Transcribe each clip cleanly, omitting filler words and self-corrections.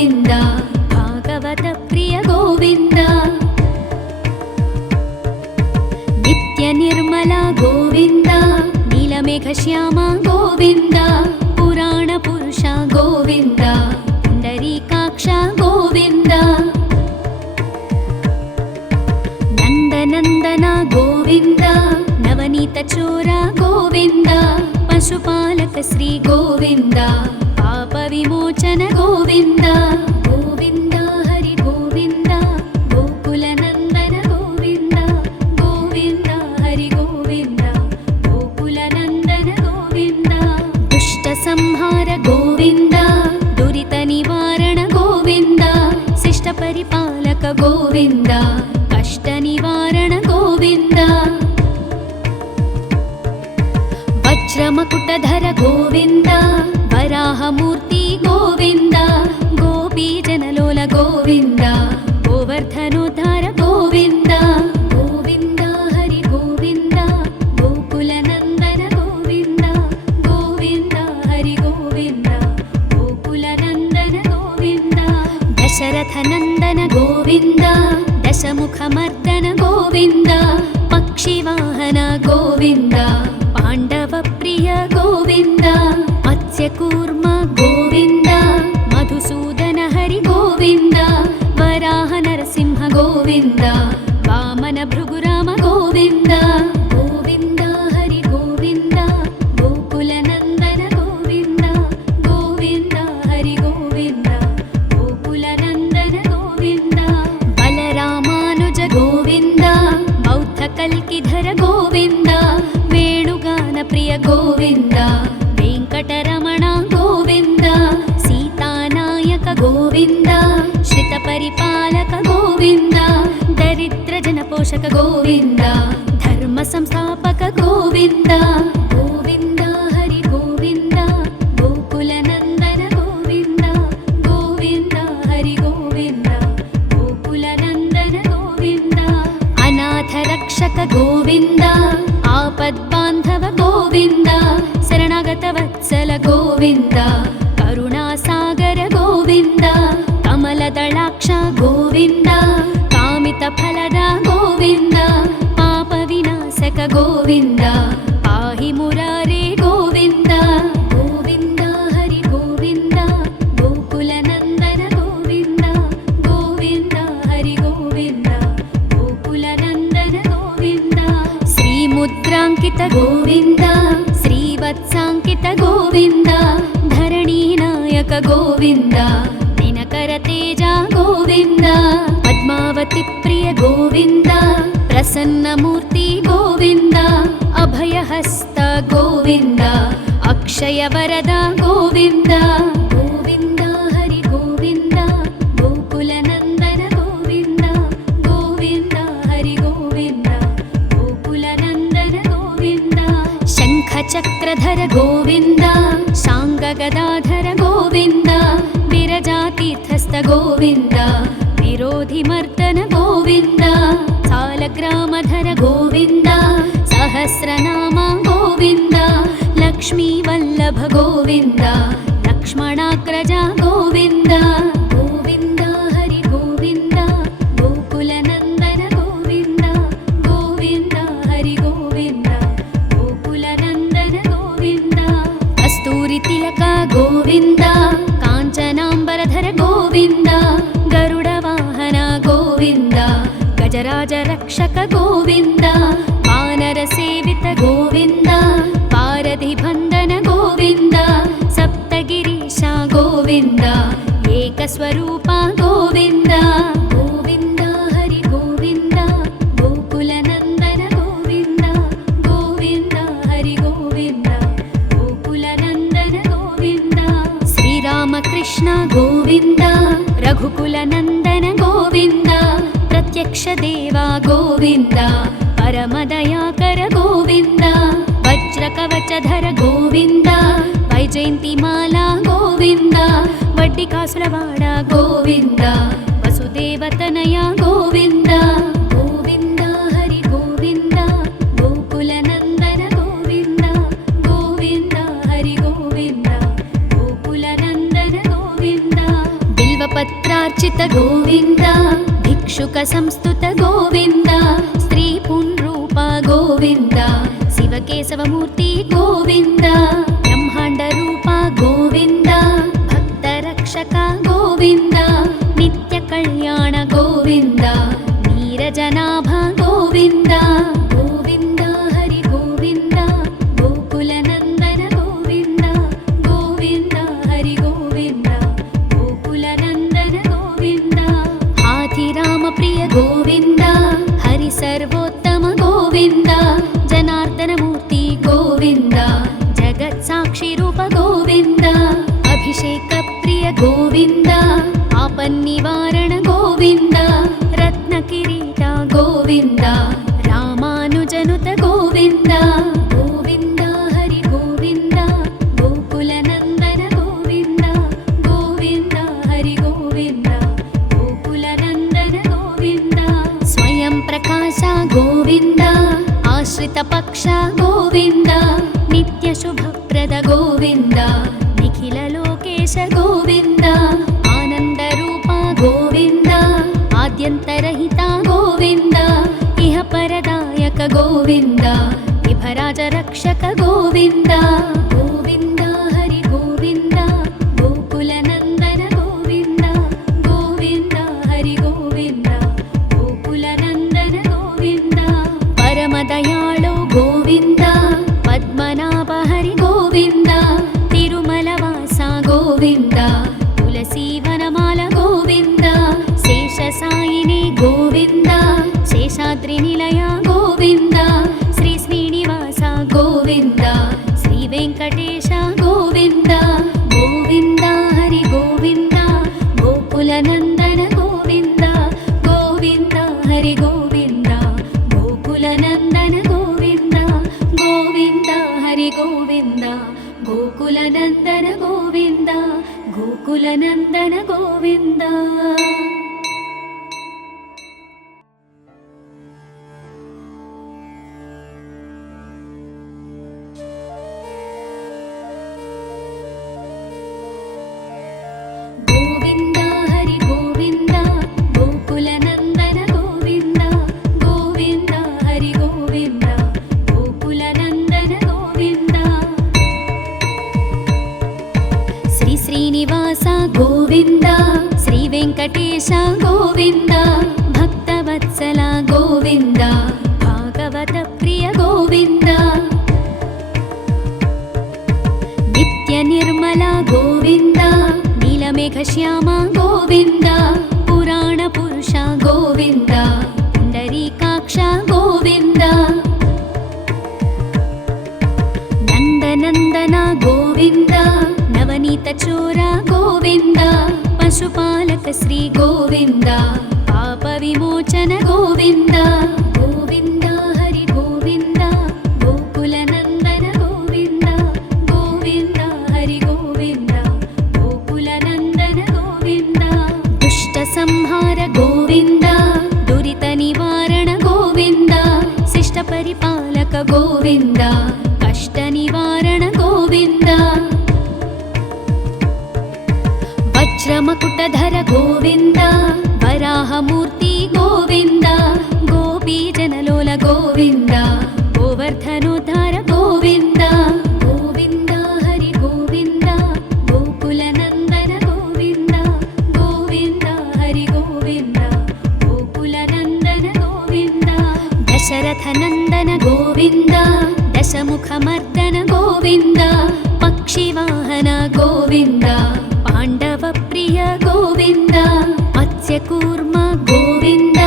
ಗೋವಿಂದ ಭಾಗವತ ಪ್ರಿಯ ಗೋವಿಂದ ನಿತ್ಯ ನಿರ್ಮಲ ಗೋವಿಂದ ನೀಲಮೇಘ ಶ್ಯಾಮ ಗೋವಿಂದ ಪುರಾಣ ಪುರುಷ ಗೋವಿಂದ ಪುಂಡರೀಕಾಕ್ಷ ಗೋವಿಂದ ನಂದನಂದನ ಗೋವಿಂದ ನವನೀತ ಚೋರ ಗೋವಿಂದ ಪಶುಪಾಲಕ ಶ್ರೀ ಗೋವಿಂದ ಪಾಪ ವಿಮೋಚನ ಗೋವಿಂದ ಗೋವಿಂದ ಹರಿ ಗೋವಿಂದ ಗೋಕುಲ ನಂದನ ಗೋವಿಂದ ಗೋವಿಂದ ಹರಿ ಗೋವಿಂದ ಗೋಕುಲ ನಂದನ ಗೋವಿಂದ ದುಷ್ಟ ಸಂಹಾರ ಗೋವಿಂದ ದುರಿತ ನಿವಾರಣ ಗೋವಿಂದ ಶಿಷ್ಟ ಪರಿಪಾಲಕ ಗೋವಿಂದ ಕಷ್ಟ ನಿವಾರಣ ಗೋವಿಂದ ವಜ್ರಮಕುಟಧರ ಗೋವಿಂದ ವರಾಹಮೂರ್ತಿ ಗೋವಿಂದ ಗೋಪೀ ಜನಲೋಲ ಗೋವಿಂದ ಗೋವರ್ಧನೋದ್ಧಾರ ಗೋವಿಂದ ಗೋವಿಂದ ಹರಿ ಗೋವಿಂದ ಗೋಕುಲ ನಂದನ ಗೋವಿಂದ ಗೋವಿಂದ ಹರಿ ಗೋವಿಂದ ಗೋಕುಲ ನಂದನ ಗೋವಿಂದ ದಶರಥ ನಂದನ ಗೋವಿಂದ ದಶಮುಖ ಮರ್ದನ ಗೋವಿಂದ ಪಕ್ಷಿವಾಹನ ಗೋವಿಂದ ಪಾಂಡವ ಪ್ರಿಯ ಗೋವಿಂದ ಮತ್ಸ್ಯಕೂರ್ಮ ಗೋವಿಂದ ಮಧುಸೂದನ ಹರಿ ಗೋವಿಂದ ವರಾಹ ನರಸಿಂಹ ಗೋವಿಂದ ವಾಮನ ಭೃಗುರಾಮ ಗೋವಿಂದ ಗೋವಿಂದ ಹರಿ ಗೋವಿಂದ ಗೋಕುಲ ನಂದನ ಗೋವಿಂದ ಗೋವಿಂದ ಹರಿ ಗೋವಿಂದ ಗೋಕುಲ ನಂದನ ಗೋವಿಂದ ಬಲರಾಮಾನುಜ ಗೋವಿಂದ ಬೌದ್ಧ ಕಲ್ಕಿಧರ ಗೋವಿಂದ ವೇಣುಗಾನ ಪ್ರಿಯ ಗೋವಿಂದ ವೆಂಕಟರಮಣ ಗೋವಿಂದ ಸೀತಾನಾಯಕ ಗೋವಿಂದ ಶ್ರಿತ ಪರಿಪಾಲಕ ಗೋವಿಂದ ದರಿದ್ರ ಜನಪೋಷಕ ಗೋವಿಂದ ಧರ್ಮ ಸಂಸ್ಥಾಪಕ ಗೋವಿಂದ ಗೋವಿಂದ ಹರಿ ಗೋವಿಂದ ಗೋಕುಲ ನಂದನ ಗೋವಿಂದ ಗೋವಿಂದ ಹರಿ ಗೋವಿಂದ ಗೋಕುಲ ನಂದನ ಗೋವಿಂದ ಅನಾಥ ರಕ್ಷಕ ಗೋವಿಂದ ಆಪದ್ಬಾಂಧವ ಗೋವಿಂದ ಶರಣಾಗತ ವತ್ಸಲ ಗೋವಿಂದ ಕರುಣಾಸಾಗರ ಗೋವಿಂದ ಕಮಲದಳಾಕ್ಷ ಗೋವಿಂದ ಕಾಮಿತ ಫಲದ ಗೋವಿಂದ ಪಾಪ ವಿನಾಶಕ ಗೋವಿಂದ ಪಾಹಿ ಮುರಾರೇ ಗೋವಿಂದ ಗೋವಿಂದ ಹರಿ ಗೋವಿಂದ ಗೋಕುಲ ನಂದನ ಗೋವಿಂದ ಗೋವಿಂದ ಹರಿ ಗೋವಿಂದ ಗೋಕುಲ ನಂದನ ಗೋವಿಂದ ಶ್ರೀ ಮುದ್ರಾಂಕಿತ ಗೋವಿಂದ ಶ್ರೀವತ್ಸಾಂಕಿತ ಗೋವಿಂದ ಧರಣಿ ನಾಯಕ ಗೋವಿಂದ ದಿನಕರ ತೇಜ ಗೋವಿಂದ ಪದ್ಮಾವತಿ ಪ್ರಿಯ ಗೋವಿಂದ ಪ್ರಸನ್ನ ಮೂರ್ತಿ ಗೋವಿಂದ ಅಭಯಹಸ್ತ ಗೋವಿಂದ ಅಕ್ಷಯ ವರದ ಗೋವಿಂದ ಗೋವಿಂದ ಹರಿ ಗೋವಿಂದ ಗೋಕುಲ ನಂದನ ಗೋವಿಂದ ಗೋವಿಂದ ಹರಿ ಗೋವಿಂದ ಗೋಕುಲ ನಂದನ ಗೋವಿಂದ ಶಂಖ ಚಕ್ರಧರ ಗೋವಿಂದ ಶಾಂಗ ಗದಾಧರ ಗೋವಿಂದ ವಿರಜಾತೀರ್ಥಸ್ಥ ಗೋವಿಂದ ವಿರೋಧಿ ಮರ್ದನ ಗೋವಿಂದ ಸಾಲಗ್ರಾಮಧರ ಗೋವಿಂದ ಸಹಸ್ರನಾಮ ಗೋವಿಂದ ಲಕ್ಷ್ಮೀ ವಲ್ಲಭ ಗೋವಿಂದ ಲಕ್ಷ್ಮಣಾಗ್ರಜ ಗೋವಿಂದ ಗೋವಿಂದ ಹರಿ ಗೋವಿಂದ ಗೋಕುಲ ನಂದನ ಗೋವಿಂದ ಗೋವಿಂದ ಹರಿ ಗೋವಿಂದ ಗೋಕುಲ ನಂದನ ಗೋವಿಂದ ಕಸ್ತೂರಿ ತಿಲಕ ಗೋವಿಂದ ಕಾಂಚನಾಂಬರಧರ ಗೋವಿಂದ ಗರುಡ ವಾಹನ ಗೋವಿಂದ ಗಜರಾಜ ರಕ್ಷಕ ಗೋವಿಂದ ವಾನರ ಸೇವಿತ ಗೋವಿಂದ ಪಾರಧಿ ಬಂಧನ ಗೋವಿಂದ ಸಪ್ತಗಿರೀಶ ಗೋವಿಂದ ಏಕಸ್ವರೂಪ ಗೋವಿಂದ ಗೋವಿಂದ ಹರಿ ಗೋವಿಂದ ಗೋಕುಲ ನಂದನ ಗೋವಿಂದ ಗೋವಿಂದ ಹರಿ ಗೋವಿಂದ ಗೋಕುಲ ನಂದನ ಗೋವಿಂದ ಶ್ರೀರಾಮಕೃಷ್ಣ ಗೋವಿಂದ ರಘುಕುಲ ನಂದನ ಗೋವಿಂದ ಪ್ರತ್ಯಕ್ಷ ದೇವ ಗೋವಿಂದ ಪರಮದಯಾಕರ ಗೋವಿಂದ ವಜ್ರ ಕವಚಧರ ಗೋವಿಂದ ವೈಜಯಂತಿ ಮಾಲಾ ಗೋವಿಂದ ವಡ್ಡಿ ಕಾಸುರವಾಡ ಗೋವಿಂದ ವಸುದೇವತನಯ ಗೋವಿಂದ ಗೋವಿಂದ ಹರಿ ಗೋವಿಂದ ಗೋಕುಲ ನಂದನ ಗೋವಿಂದ ಗೋವಿಂದ ಹರಿ ಗೋವಿಂದ ಗೋಕುಲ ನಂದನ ಗೋವಿಂದ ಬಿಲ್ವ बिल्वपत्रार्चित गोविन्द भिक्षुकसंस्तुत गोविन्द स्त्रीपुंरूप गोविन्द शिवकेशवमूर्ति गोविन्द ब्रह्माण्डरूप गोविन्द भक्तरक्षक गोविन्द नित्यकल्याण गोविन्द नीरजनाभ गोविन्द गोविन्द हरि गोविन्द गोकुलनन्दन गोविन्द गोविन्द हरि गोविन्द गोकुलनन्दन गोविन्द हाथिरामप्रिय गोविन्द हरि सर्वोत्तम गोविन्द जनार्दनमूर्ति गोविन्द जगत्साक्षिरूप गोविन्द अभिषेकप्रिय गोविन्द आपन्निवारण गोविन्द रत्नकिरीट गोविन्द रामानुजनुत गोविन्द गोविन्द हरि गोविन्द गोकुलनन्दन गोविन्द गोविन्द हरि गोविन्द गोकुलनन्दन गोविन्द स्वयं प्रकाश गोविन्द आश्रितपक्ष गोविन्द नित्यशुभप्रद गोविन्द निखिललोकेश गोविन्द आनन्दरूप गोविन्द आद्यन्तरहिता गोविन्द इह परदायक गोविन्द विभराजरक्षक गोविन्द गोविन्द हरि गोविन्द गोकुलनन्दन गोविन्द गोविन्द हरि गोविन्द गोकुलनन्दन गोविन्द परमदयाळु गोविन्द पद्मनाभ हरि गोविन्द तिरुमलवास गोविन्द तुलसीवनमाल गोविन्द शेषसायिनी गोविन्द शेषाद्रिनिलय गोविन्द श्री श्रीनिवास गोविन्द श्रीवेङ्कटेश गोविन्द गोविन्द हरि गोविन्द गोकुलनन्दन गोविन्द गोविन्द हरि गोविन्द गोकुलनन्दन गोविन्द गोविन्द हरि गोविन्द गोकुलनन्दन गोविन्द गोकुलनन्दन गोविन्द गोविन्द हरि गोविन्द गोकुलनन्दन गोविन्द गोविन्द हरि गोविन्द गोकुलनन्दन गोविन्द श्री श्रीनिवास गोविन्द श्रीवेङ्कटेश गोविन्द भक्तवत्सल गोविन्द भागवतप्रिय गोविन्द नित्यनिर्मल गोविन्द नीलमेघश्याम गोविन्द पुराणपुरुष गोविन्द पुण्डरीकाक्ष गोविन्द नन्दनन्दन गोविन्द नवनीतचोर गोविन्द पशुपालक श्री गोविन्द पापविमोचन गोविन्द गोविन्द हरि गोविन्द गोकुलनन्दन गोविन्द गोविन्द हरि गोविन्द गोकुलनन्दन गोविन्द दुष्टसंहार गोविन्द दुरितनिवारण गोविन्द शिष्टपरिपालक गोविन्द कष्टनिवारण गोविन्द वज्रमकुटधर गोविन्द वराहमूर्ति गोविन्द गोपीजनलोल गोविन्द गोवर्धनोद्धार गोविन्द गोविन्द हरि गोविन्द गोकुलनन्दन गोविन्द गोविन्द हरि गोविन्द गोकुलनन्दन गोविन्द दशरथनन्दन गोविन्द दशमुखमर्दन गोविन्द पक्षिवाहन गोविन्द पाण्डवप्रिय गोविन्द मत्स्यकूर्म गोविन्द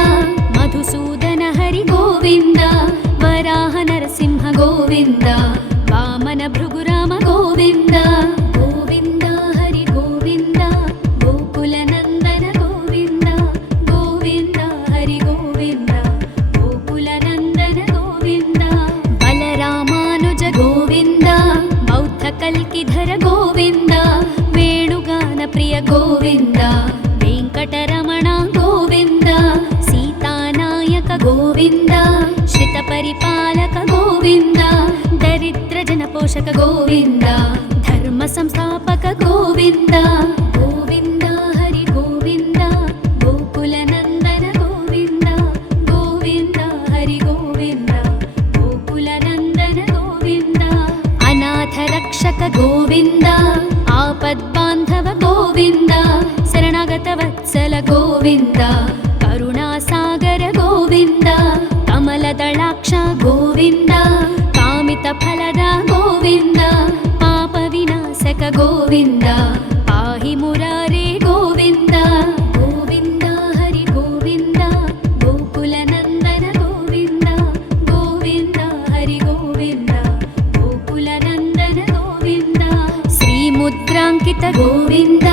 मधुसूदन हरि गोविन्द वराह नरसिंह गोविन्द वामन भृगुराम गोविन्द गोविन्द हरि गोविन्द गोकुलनन्दन गोविन्द गोविन्द हरि गोविन्द गोकुलनन्दन गोविन्द बलरामानुज गोविन्द बौद्धकल्किधर गोविन्द वेणुगानप्रिय गोविन्द वेङ्कटरमण गोविन्द सीतानायक गोविन्द श्रितपरिपालक गोविन्द दरिद्रजनपोषक गोविन्द धर्मसंस्थापक गोविन्द गोविन्द हरि गोविन्द ಗೋವಿಂದ ಕರುಣಾಸಾಗರ ಗೋವಿಂದ ಕಮಲದಳಾಕ್ಷ ಗೋವಿಂದ ಕಾಮಿತ ಫಲದ ಗೋವಿಂದ ಪಾಪ ವಿನಾಶಕ ಗೋವಿಂದ ಪಾಹಿ ಮುರಾರೇ ಗೋವಿಂದ ಗೋವಿಂದ ಹರಿ ಗೋವಿಂದ ಗೋಕುಲ ನಂದನ ಗೋವಿಂದ ಗೋವಿಂದ ಹರಿ ಗೋವಿಂದ ಗೋಕುಲ ನಂದನ ಗೋವಿಂದ ಶ್ರೀ ಮುದ್ರಾಂಕಿತ ಗೋವಿಂದ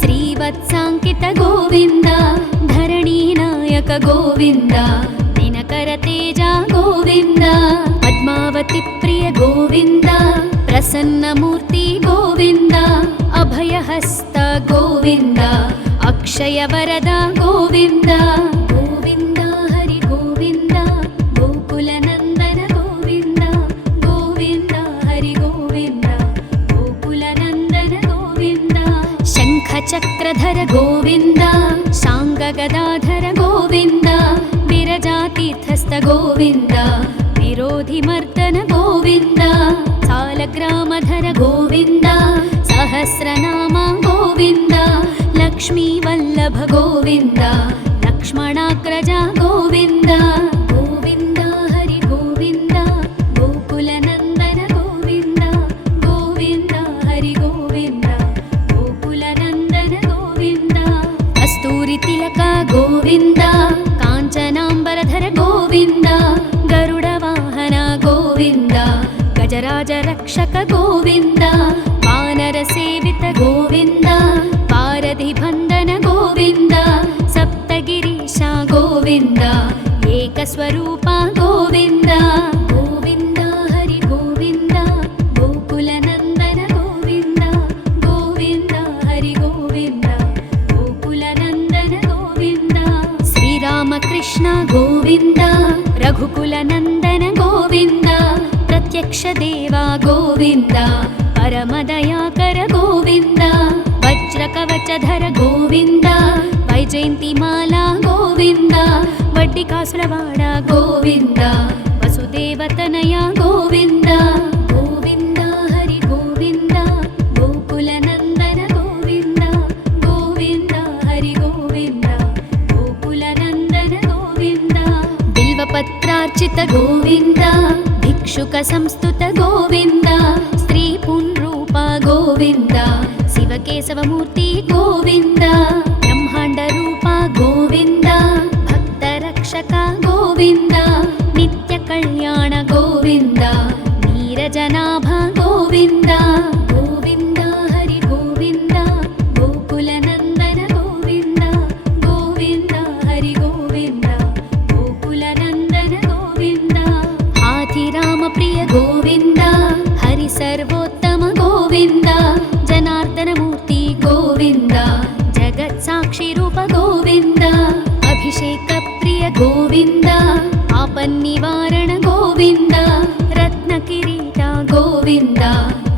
ಶ್ರೀವತ್ಸಾಂಕಿತ ಗೋವಿಂದ ಧರಣಿ ನಾಯಕ ಗೋವಿಂದ ದಿನಕರ ತೇಜ ಗೋವಿಂದ ಪದ್ಮಾವತಿ ಪ್ರಿಯ ಗೋವಿಂದ ಪ್ರಸನ್ನ ಮೂರ್ತಿ ಗೋವಿಂದ ಅಭಯಹಸ್ತ ಗೋವಿಂದ ಅಕ್ಷಯ ವರದ ಗೋವಿಂದ ಗೋವಿಂದ ಹರಿ ಗೋವಿಂದ ಗೋಕುಲ ನಂದನ ಗೋವಿಂದ ಗೋವಿಂದ ಹರಿ ಗೋವಿಂದ ಗೋಕುಲ ನಂದನ ಗೋವಿಂದ ಶಂಖ ಚಕ್ರಧರ ಗೋವಿಂದ ಶಾಂಗ ಗದಾಧರ ಗೋವಿಂದ ವಿರಜಾತೀರ್ಥಸ್ಥ ಗೋವಿಂದ ವಿರೋಧಿ ಮರ್ದನ ಗೋವಿಂದ ಸಾಲಗ್ರಾಮಧರ ಗೋವಿಂದ ಸಹಸ್ರನಾಮ ಗೋವಿಂದ ಲಕ್ಷ್ಮೀ ವಲ್ಲಭ ಗೋವಿಂದ ಲಕ್ಷ್ಮಣಾಗ್ರಜ ಗೋವಿಂದ ಗೋವಿಂದ ಹರಿ ಗೋವಿಂದ ಗೋಕುಲ ನಂದನ ಗೋವಿಂದ ಗೋವಿಂದ ಹರಿ ಗೋವಿಂದ ಗೋಕುಲ ನಂದನ ಗೋವಿಂದ ಕಸ್ತೂರಿ ತಿಲಕ ಗೋವಿಂದ ಕಾಂಚನಾಂಬರಧರ ಗೋವಿಂದ ಗರುಡ ವಾಹನ ಗೋವಿಂದ ಗಜರಾಜ ರಕ್ಷಕ ಗೋವಿಂದ ವಾನರ ಸೇವಿತ ಗೋವಿಂದ ಪಾರಧಿ ಬಂಧನ ಗೋವಿಂದ ಸಪ್ತಗಿರೀಶ ಗೋವಿಂದ ಏಕಸ್ವರೂಪ ಗೋವಿಂದ ಗೋವಿಂದ ಹರಿ ಗೋವಿಂದ ಗೋಕುಲ ನಂದನ ಗೋವಿಂದ ಗೋವಿಂದ ಹರಿ ಗೋವಿಂದ ಗೋಕುಲ ನಂದನ ಗೋವಿಂದ ಶ್ರೀರಾಮಕೃಷ್ಣ ಗೋವಿಂದ ರಘುಕುಲ ನಂದನ ಗೋವಿಂದ ಪ್ರತ್ಯಕ್ಷ ದೇವ ಗೋವಿಂದ ಪರಮದಯಾಕರ ಗೋವಿಂದ ವಜ್ರ ಕವಚಧರ ಗೋವಿಂದ ವೈಜಯಂತಿ ಮಾಲಾ ಗೋವಿಂದ ವಡ್ಡಿ ಕಾಸುರವಾಡ ಗೋವಿಂದ ವಸುದೇವತನಯ ಗೋವಿಂದ ಗೋವಿಂದ ಹರಿ ಗೋವಿಂದ ಗೋಕುಲ ನಂದನ ಗೋವಿಂದ ಗೋವಿಂದ ಹರಿ ಗೋವಿಂದ ಗೋಕುಲ ನಂದನ ಗೋವಿಂದ ಬಿಲ್ವಪತ್ರಾರ್ಚಿತ ಗೋವಿಂದ ಭಿಕ್ಷುಕ ಸಂಸ್ತುತ ಗೋವಿಂದ ಸ್ತ್ರೀ ಪುಂರೂಪ ಗೋವಿಂದ ಶಿವಕೇಶವ ಮೂರ್ತಿ ಗೋವಿಂದ ಬ್ರಹ್ಮಾಂಡ ರೂಪ ಗೋವಿಂದ ಭಕ್ತ ರಕ್ಷಕ ಗೋವಿಂದ ನಿತ್ಯ ಕಲ್ಯಾಣ ಗೋವಿಂದ ನೀರಜನಾಭ ಗೋವಿಂದ ಗೋವಿಂದ ಹರಿ ಗೋವಿಂದ ಗೋಕುಲ ನಂದನ ಗೋವಿಂದ ಗೋವಿಂದ ಹರಿ ಗೋವಿಂದ ಗೋಕುಲ ನಂದನ ಗೋವಿಂದ ಹಾಥಿರಾಮ ಪ್ರಿಯ ಗೋವಿಂದ ಹರಿ ಸರ್ವೋತ್ತಮ ಗೋವಿಂದ ಜನಾರ್ದನ ಮೂರ್ತಿ ಗೋವಿಂದ ಜಗತ್ ಸಾಕ್ಷಿ ರೂಪ ಗೋವಿಂದ ಅಭಿಷೇಕ ಪ್ರಿಯ ಗೋವಿಂದ ಆಪನ್ನಿವಾರಣ ಗೋವಿಂದ ರತ್ನ ಕಿರೀಟ ಗೋವಿಂದ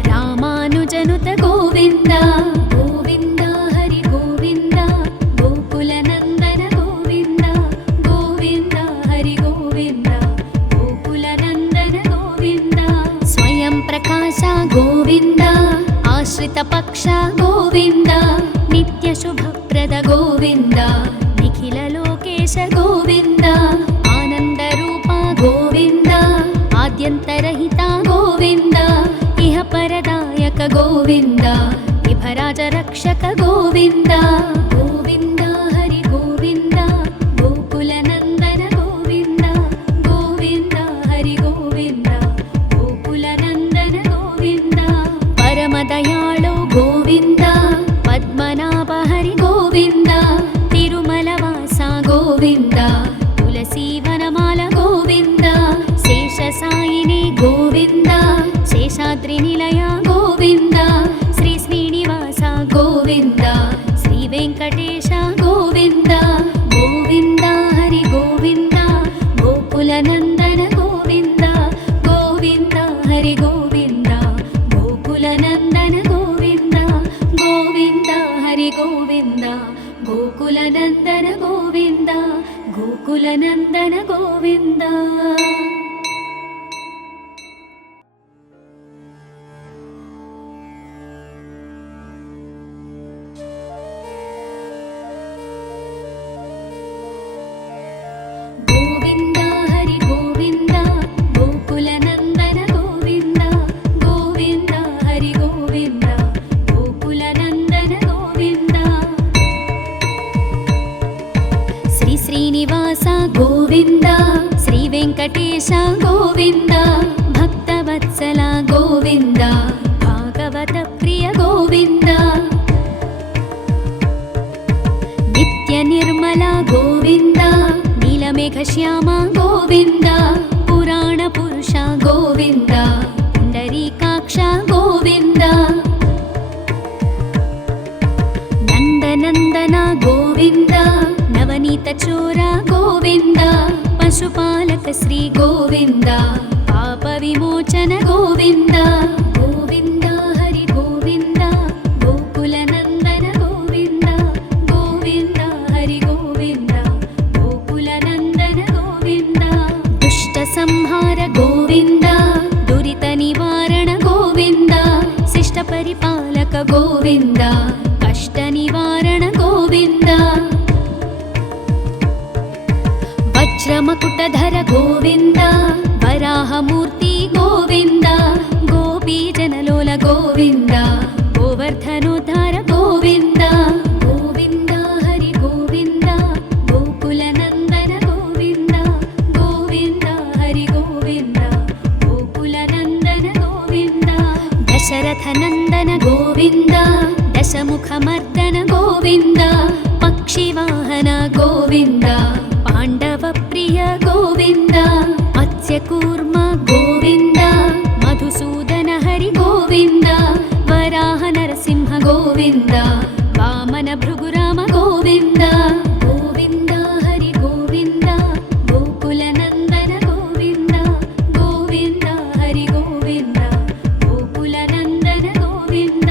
ರಾಮಾನುಜನುತ ಗೋವಿಂದ ಗೋವಿಂದ ಹರಿ ಗೋವಿಂದ ಗೋಕುಲ ನಂದನ ಗೋವಿಂದ ಗೋವಿಂದ ಹರಿ ಗೋವಿಂದ ಗೋಕುಲ ನಂದನ ಗೋವಿಂದ ಸ್ವಯಂ ಪ್ರಕಾಶ ಗೋವಿಂದ ಆಶ್ರಿತ ಪಕ್ಷ ಗೋವಿಂದ ನಿತ್ಯ ಶುಭಪ್ರದ ಗೋವಿಂದ ನಿಖಿಲ ಲೋಕೇಶ ಗೋವಿಂದ ಆನಂದ ರೂಪ ಗೋವಿಂದ ಆದ್ಯಂತರಹಿತ ಗೋವಿಂದ ಇಹ ಪರದಾಯಕ ಗೋವಿಂದ ವಿಭರಾಜ ರಕ್ಷಕ ಗೋವಿಂದ ಗೋವಿಂದ ಹರಿ ಗೋವಿಂದ ಗೋಕುಲ ನಂದನ ಗೋವಿಂದ ಗೋವಿಂದ ಹರಿ ಗೋವಿಂದ ಗೋಕುಲ ನಂದನ ಗೋವಿಂದ ಪರಮ ದಯಾಳು ಗೋವಿಂದ ಪದ್ಮನಾಭ ಹರಿ ಗೋವಿಂದ ತಿರುಮಲ ವಾಸ ಗೋವಿಂದ ತುಳಸಿ ವನಮಾಲ ಗೋವಿಂದ ಶೇಷ ಸಾಯಿನಿ ಗೋವಿಂದ ಶೇಷಾದ್ರಿ ನಿಲಯ ಗೋವಿಂದ ಶ್ರೀ ಶ್ರೀನಿವಾಸ ಗೋವಿಂದ ಶ್ರೀ ವೆಂಕಟೇಶ ಗೋವಿಂದ ಗೋವಿಂದ ಹರಿ ಗೋವಿಂದ ಗೋಕುಲ ನಂದನ ಗೋವಿಂದ ಗೋವಿಂದ ಹರಿ ಗೋವಿಂದ ಗೋಕುಲ ನಂದನ ಗೋವಿಂದ ಗೋವಿಂದ ಹರಿ ಗೋವಿಂದ ಗೋಕುಲ ನಂದನ ಗೋವಿಂದ ಗೋಕುಲ ನಂದನ ಗೋವಿಂದ. गोविन्द श्रीवेङ्कटेश गोविन्द भक्तवत्सल गोविन्द भागवत प्रिय गोविन्द नित्यनिर्मल गोविन्द नीलमेघश्याम गोविन्द पुराणपुरुष गोविन्द पुण्डरीकाक्ष गोविन्द नन्दनन्दन गोविन्द नवनीतचोर गोविन्द पशुपालक श्री गोविन्द पापविमोचन गोविन्द गोविन्द हरि गोविन्द गोकुलनन्दन गोविन्द गोविन्द हरि गोविन्द गोकुलनन्दन गोविन्द दुष्टसंहार गोविन्द दुरितनिवारण गोविन्द शिष्टपरिपालक गोविन्द कष्टनिवारण गोविन्द वज्रमकुटधर गोविन्द वराहमूर्ति गोविन्द गोपीजनलोल गोविन्द गोवर्धनोद्धार गोविन्द गोविन्द हरि गोविन्द गोकुलनन्दन गोविन्द गोविन्द हरि गोविन्द गोकुलनन्दन गोविन्द दशरथनन्दन गोविन्द दशमुखमर्दन गोविन्द पक्षिवाहन गोविन्द पाण्डवप्रिय गोविन्द मत्स्यकूर्म गोविन्द मधुसूदन हरि गोविन्द वराह नरसिंह गोविन्द वामन भृगुराम गोविन्द गोविन्द हरि गोविन्द गोकुलनन्दन गोविन्द गोविन्द हरि गोविन्द गोकुलनन्दन गोविन्द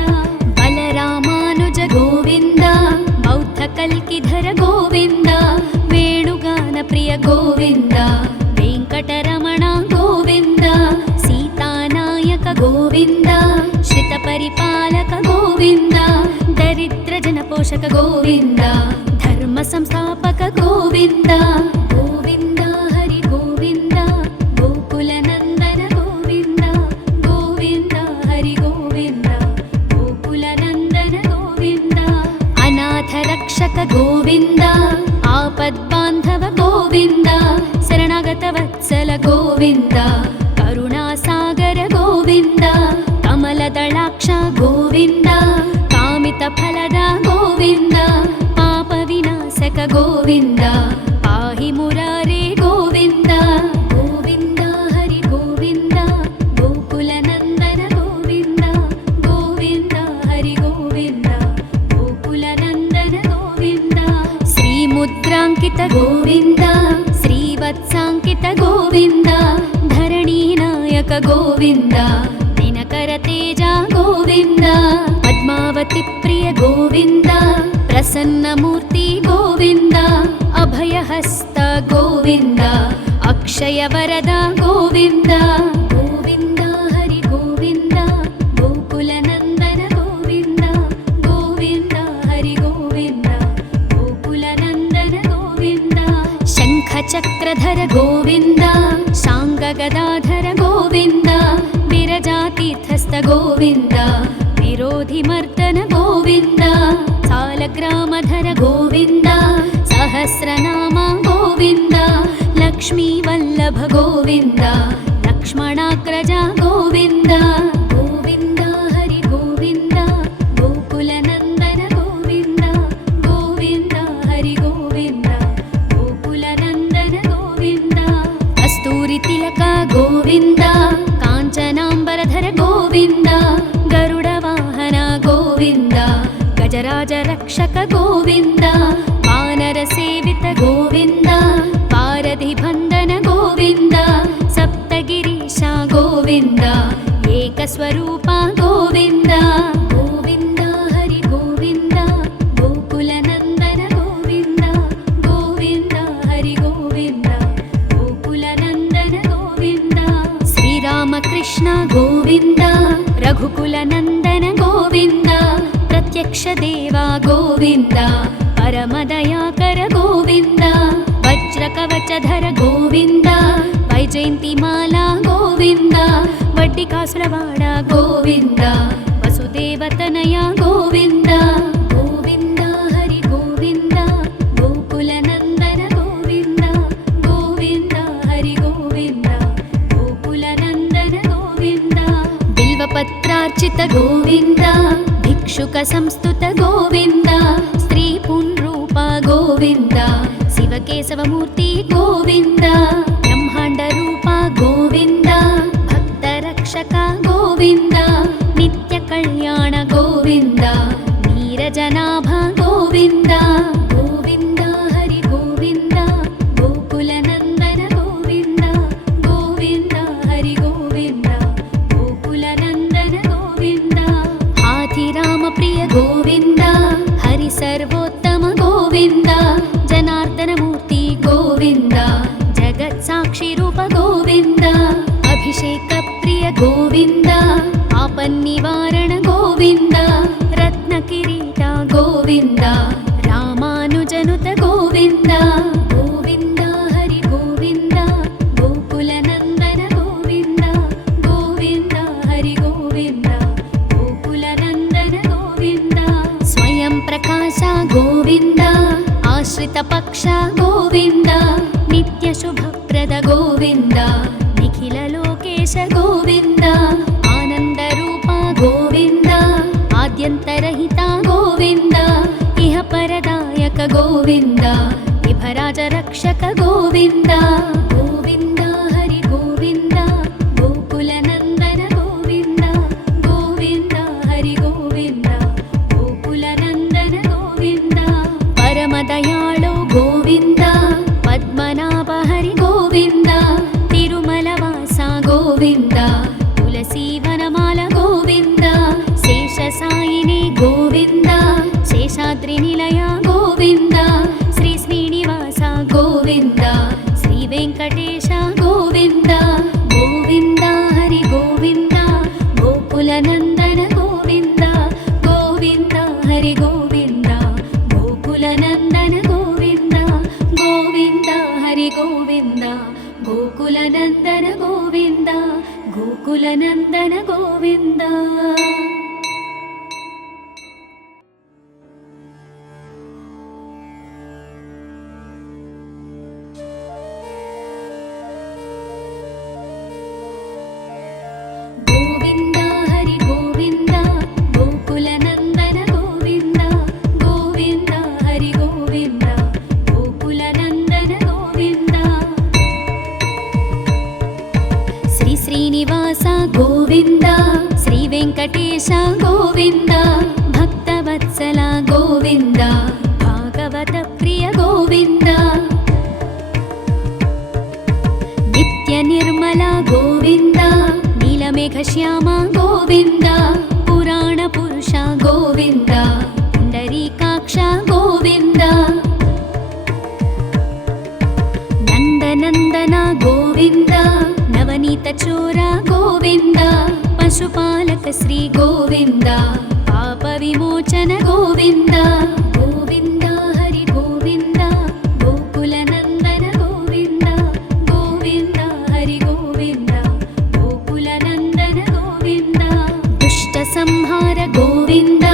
बलरामानुज गोविन्द बौद्धकल्किधर गोविन्द वेणुगानप्रिय गोविन्द वेङ्कटरमण गोविन्द सीतानायक गोविन्द श्रितपरिपालक गोविन्द दरिद्रजनपोषक गोविन्द धर्मसंस्थापक गोविन्द गोविन्द हरि गोविन्द गोकुलनन्दन गोविन्द गोविन्द हरि गोविन्द गोकुलनन्दन गोविन्द अनाथरक्षक गोविन्द आपद्बान्धव गोविन्द शरणागतवत्सल गोविन्द करुणासागर गोविन्द कमलदलाक्ष गोविन्द कामितफलद गोविन्द पापविनाशक गोविन्द पाहि मुरारे गोविन्द गोविन्द हरि गोविन्द गोकुलनन्दन गोविन्द गोविन्द हरि गोविन्द गोकुलनन्दन गोविन्द श्रीमुद्राङ्कित गोविन्द श्रीवत्साङ्कित गोविन्द धरणीनायक गोविन्द दिनकरतेज गोविन्द पद्मावती प्रिय गोविन्द प्रसन्नमूर्ति गोविन्द अभयहस्त गोविन्द अक्षयवरद गोविन्द गोविन्द हरि गोविन्द गोकुलनन्दन गोविन्द गोविन्द हरि गोविन्द गोकुलनन्दन गोविन्द शङ्खचक्रधर गोविन्द शाङ्गगदाधर गोविन्द विरजातीर्थस्थ गोविन्द विरोधिमर्दन गोविन्द सालग्रामधर गोविन्द सहस्रनाम गोविन्द लक्ष्मीवल्लभ गोविन्द लक्ष्मणाग्रज गोविन्द गोविन्द हरि गोविन्द गोकुलनन्दन गोविन्द गोविन्द हरि गोविन्द गोकुलनन्दन गोविन्द कस्तूरितिलक गोविन्द काञ्चनाम्बरधर गोविन्द गरुडवाहन गोविन्द गजराजरक्षक गोविन्द वानरसेवित गोविन्द पारधिबन्धन गोविन्द सप्तगिरीश गोविन्द एकस्वरूप गोविन्द गोविन्द हरि गोविन्द गोकुलनन्दन गोविन्द गोविन्द हरि गोविन्द गोकुलनन्दन गोविन्द श्रीरामकृष्ण गोविन्द रघुकुलनन्दन गोविन्द प्रत्यक्ष देवा गोविन्द परमदयाकर गोविन्द वज्रकवचधर गोविन्द वैजयन्तिमाला गोविन्द वड्डिकासुरवाड गोविन्द वसुदेवतनय गोविन्द गोविन्द हरि गोविन्द गोकुलनन्दन गोविन्द गोविन्द भिक्षुक गोविन्द भिक्षुक संस्तुत गोविन्द स्त्री पुंरूप गोविन्द शिवकेशवमूर्ति गोविन्द ब्रह्माण्ड रूप गोविन्द भक्तरक्षक गोविन्द नित्य कल्याण गोविन्द नीरजनाभ गोविन्द गोविन्द हरि गोविन्द गोकुलनन्दन गोविन्द गोविन्द हरि गोविन्द गोकुलनन्दन गोविन्द हाथिराम प्रिय गोविन्द हरि सर्वोत्तम गोविन्द जनार्दनमूर्ति गोविन्द जगत्साक्षि रूप गोविन्द अभिषेक प्रिय गोविन्द आपन्निवारण गोविन्द रत्नकिरीट गोविन्द रामानुजनुत गोविन्द गोविन्द हरि गोविन्द गोकुलनन्दन गोविन्द गोविन्द हरि गोविन्द गोकुलनन्दन गोविन्द स्वयं प्रकाश गोविन्द आश्रित पक्ष गोविन्द नित्य शुभप्रद गोविन्द निखिल लोकेश गोविन्द आनंद रूप गोविन्द आद्यन्तरहित गोविन्द इह परदायक गोविन्द विभराज रक्षक गोविन्द गोविन्द हरि गोविन्द गोकुलनन्दन गोविन्द गोविन्द हरि गोविन्द गोकुलनन्दन गोविन्द परमदयाळु गोविन्द पद्मनाभ हरि गोविन्द तिरुमलवास गोविन्द तुलसीवनमाल गोविन्द शेषसायिनी गोविन्द शेषाद्रिनिलय गोविन्द श्री श्रीनिवास गोविन्द श्री वेङ्कटेश गोविन्द गोविन्द हरि गोविन्द गोकुलनन्दन गोविन्द गोविन्द हरि गोविन्द गोकुलनन्दन गोविन्द गोविन्द हरि गोविन्द गोकुलनन्दन गोविन्द गोकुलनन्दन गोविन्द गोविन्द हरि गोविन्द गोकुलनन्दन गोविन्द गोविन्द हरि गोविन्द गोकुलनन्दन गोविन्द श्री श्रीनिवास गोविन्द श्री वेङ्कटेश गोविन्द भक्तवत्सल गोविन्द भागवत प्रिय गोविन्द नित्य निर्मल गोविन्द नीलमेघश्याम गोविन्द पुराण पुरुष गोविन्द पुण्डरीकाक्ष गोविन्द नन्दनन्दन गोविन्द नवनीत चोर गोविन्द पशुपालक श्री गोविन्द पाप विमोचन गोविन्द गोविन्द हरि गोविन्द गोकुलनन्दन गोविन्द गोविन्द हरि गोविन्द गोकुलनन्दन गोविन्द दुष्ट संहार गोविन्द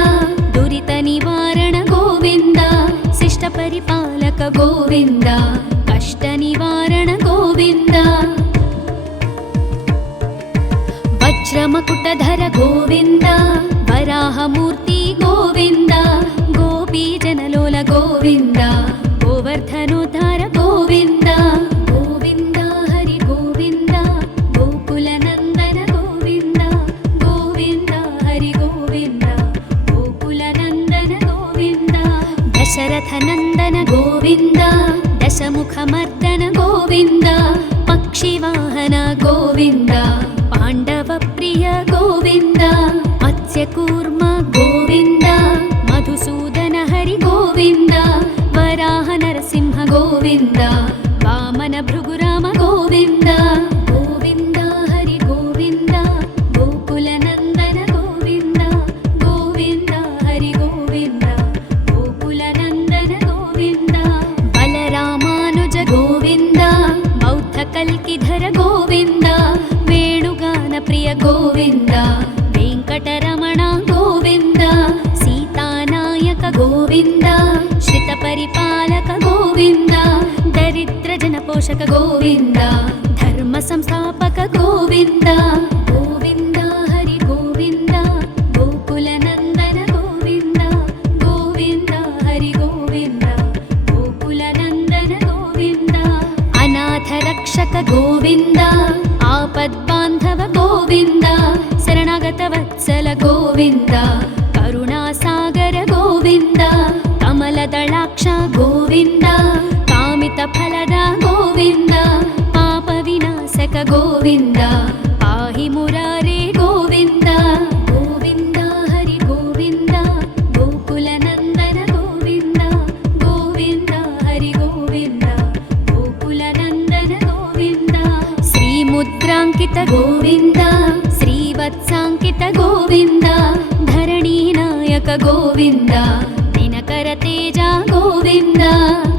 दुरित निवारण गोविन्द शिष्ट परिपालक गोविन्द कष्ट निवारण गोविन्द वज्रमकुटधर गोविन्द वराहमूर्ति गोविन्द गोपीजनलोल गोविन्द गोवर्धनोद्धार गोविन्द गोविन्द हरि गोविन्द गोकुलनन्दन गोविन्द गोविन्द हरि गोविन्द गोकुलनन्दन गोविन्द दशरथनन्दन गोविन्द दशमुखमर्दन गोविन्द पक्षिवाहन गोविन्द पाण्डवप्रिय गोविन्द मत्स्यकूर्म गोविन्द मधुसूदन हरि गोविन्द वराह नरसिंह गोविन्द वामन भृगुराम गोविन्द गोविन्द हरि गोविन्द गोकुलनन्दन गोविन्द गोविन्द हरि गोविन्द गोकुलनन्दन गोविन्द बलरामानुज गोविन्द बौद्धकल्किधर गोविन्द वेणुगान प्रिय गोविन्द वेङ्कटरमण गोविन्द सीतानायक गोविन्द श्रितपरिपालक गोविन्द दरिद्रजनपोषक गोविन्द धर्मसंस्थापक गोविन्द गोविन्द हरि गोविन्द ಗೋವಿಂದ ಆಪದ್ಬಾಂಧವ ಗೋವಿಂದ ಶರಣಾಗತ ವತ್ಸಲ ಗೋವಿಂದ ಕರುಣಾಸಾಗರ ಗೋವಿಂದ ಕಮಲದಳಾಕ್ಷ ಗೋವಿಂದ ಕಾಮಿತ ಫಲದ ಗೋವಿಂದ ಪಾಪ ವಿನಾಶಕ ಗೋವಿಂದ ಪಾಹಿ ಮುರಾರೇ ಗೋವಿಂದ ಗೋವಿಂದ ಹರಿ ಗೋವಿಂದ ಗೋಕುಲ ನಂದನ ಗೋವಿಂದ ಗೋವಿಂದ ಹರಿ ಗೋವಿಂದ ಗೋಕುಲ ನಂದನ ಗೋವಿಂದ ಶ್ರೀ ಮುದ್ರಾಂಕಿತ ಗೋವಿಂದ ಶ್ರೀವತ್ಸಾಂಕಿತ ಗೋವಿಂದ ಧರಣಿ ನಾಯಕ ಗೋವಿಂದ ದಿನಕರ ತೇಜ ಗೋವಿಂದ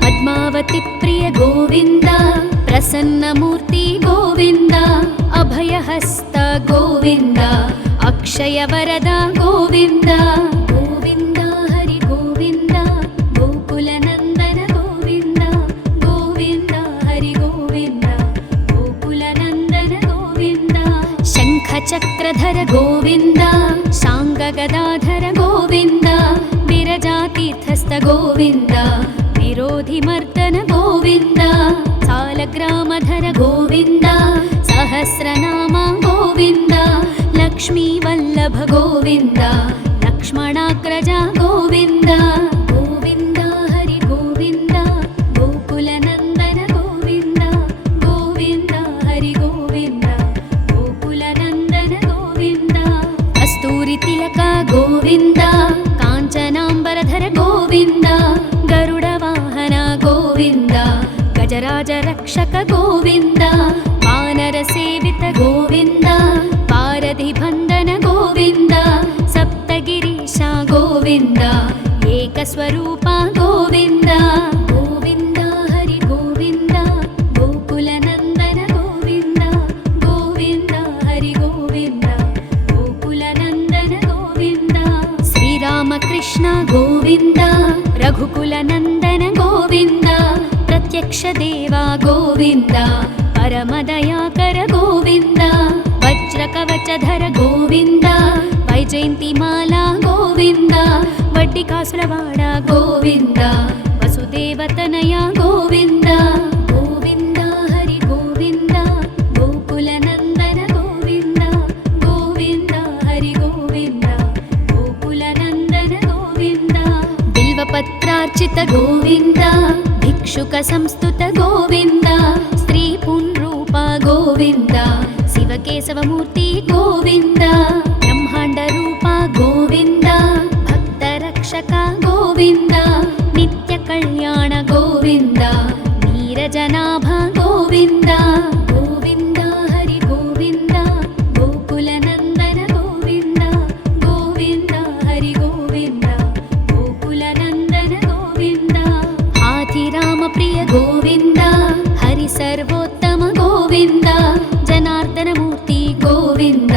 ಪದ್ಮಾವತಿ ಪ್ರಿಯ ಗೋವಿಂದ ಪ್ರಸನ್ನ ಮೂರ್ತಿ ಗೋವಿಂದ ಅಭಯಹಸ್ತ ಗೋವಿಂದ ಅಕ್ಷಯ ವರದ ಗೋವಿಂದ ಗೋವಿಂದ ಹರಿ ಗೋವಿಂದ ಗೋಕುಲ ನಂದನ ಗೋವಿಂದ ಗೋವಿಂದ ಹರಿ ಗೋವಿಂದ ಗೋಕುಲ ನಂದನ ಗೋವಿಂದ ಶಂಖ ಚಕ್ರಧರ ಗೋವಿಂದ ಶಾಂಗ ಗದಾಧರ ಗೋವಿಂದ ವಿರಜಾತೀರ್ಥಸ್ಥ ಗೋವಿಂದ ವಿರೋಧಿ ಮರ್ದನ ಗೋವಿಂದ ಸಾಲಗ್ರಾಮಧರ ಗೋವಿಂದ ಸಹಸ್ರನಾಮ ಗೋವಿಂದ ಲಕ್ಷ್ಮೀ ವಲ್ಲಭ ಗೋವಿಂದ ಲಕ್ಷ್ಮಣಾಗ್ರಜ ಗೋವಿಂದ ಗೋವಿಂದ ಹರಿ ಗೋವಿಂದ ಗೋಕುಲ ನಂದನ ಗೋವಿಂದ ಗೋವಿಂದ ಹರಿ ಗೋವಿಂದ ಗೋಕುಲ ನಂದನ ಗೋವಿಂದ ಕಸ್ತೂರಿ ತಿಲಕ ಗೋವಿಂದ ಕಾಂಚನಾಂಬರಧರ ಗೋವಿಂದ ಗರುಡ ವಾಹನ ಗೋವಿಂದ ಗಜರಾಜ ರಕ್ಷಕ ಗೋವಿಂದ ವಾನರ ಸೇವಿತ ಗೋವಿಂದ ಪಾರಧಿ ಬಂಧನ ಗೋವಿಂದ ಸಪ್ತಗಿರೀಶ ಗೋವಿಂದ ಏಕಸ್ವರೂಪ ಗೋವಿಂದ ಗೋವಿಂದ ಹರಿ ಗೋವಿಂದ ಗೋಕುಲ ನಂದನ ಗೋವಿಂದ ಗೋವಿಂದ ಹರಿ ಗೋವಿಂದ ಗೋಕುಲ ನಂದನ ಗೋವಿಂದ ಶ್ರೀರಾಮಕೃಷ್ಣ ಗೋವಿಂದ ರಘುಕುಲ ನಂದನ ಗೋವಿಂದ ಪ್ರತ್ಯಕ್ಷ ದೇವ ಗೋವಿಂದ ಪರಮದಯಾಕರ ಗೋವಿಂದ ವಜ್ರ ಕವಚಧರ ಗೋವಿಂದ ವೈಜಯಂತಿ ಮಾಲಾ ಗೋವಿಂದ ವಡ್ಡಿ ಕಾಸುರವಾಡ ಗೋವಿಂದ ವಸುದೇವತನಯ ಗೋವಿಂದ ಗೋವಿಂದ ಹರಿ ಗೋವಿಂದ ಗೋಕುಲ ನಂದನ ಗೋವಿಂದ ಗೋವಿಂದ ಹರಿ ಗೋವಿಂದ ಗೋಕುಲ ನಂದನ ಗೋವಿಂದ ಬಿಲ್ವಪತ್ರಾರ್ಚಿತ ಗೋವಿಂದ ಭಿಕ್ಷುಕ ಸಂಸ್ತುತ ಗೋವಿಂದ ಸ್ತ್ರೀ ಪುಂರೂಪ ಗೋವಿಂದ ಶಿವಕೇಶವ ಮೂರ್ತಿ ಗೋವಿಂದ ಬ್ರಹ್ಮಾಂಡ ರೂಪ ಗೋವಿಂದ ಭಕ್ತ ರಕ್ಷಕ ಗೋವಿಂದ ನಿತ್ಯ ಕಲ್ಯಾಣ ಗೋವಿಂದ ನೀರಜನಾಭ ಗೋವಿಂದ ಗೋವಿಂದ ಹರಿ ಗೋವಿಂದ ಗೋಕುಲ ನಂದನ ಗೋವಿಂದ ಗೋವಿಂದ ಹರಿ ಗೋವಿಂದ ಗೋಕುಲ ನಂದನ ಗೋವಿಂದ ಹಾಥಿರಾಮ ಪ್ರಿಯ ಗೋವಿಂದ ಹರಿ ಸರ್ವೋತ್ತಮ ಗೋವಿಂದ ಜನಾರ್ದನ ಮೂರ್ತಿ ಗೋವಿಂದ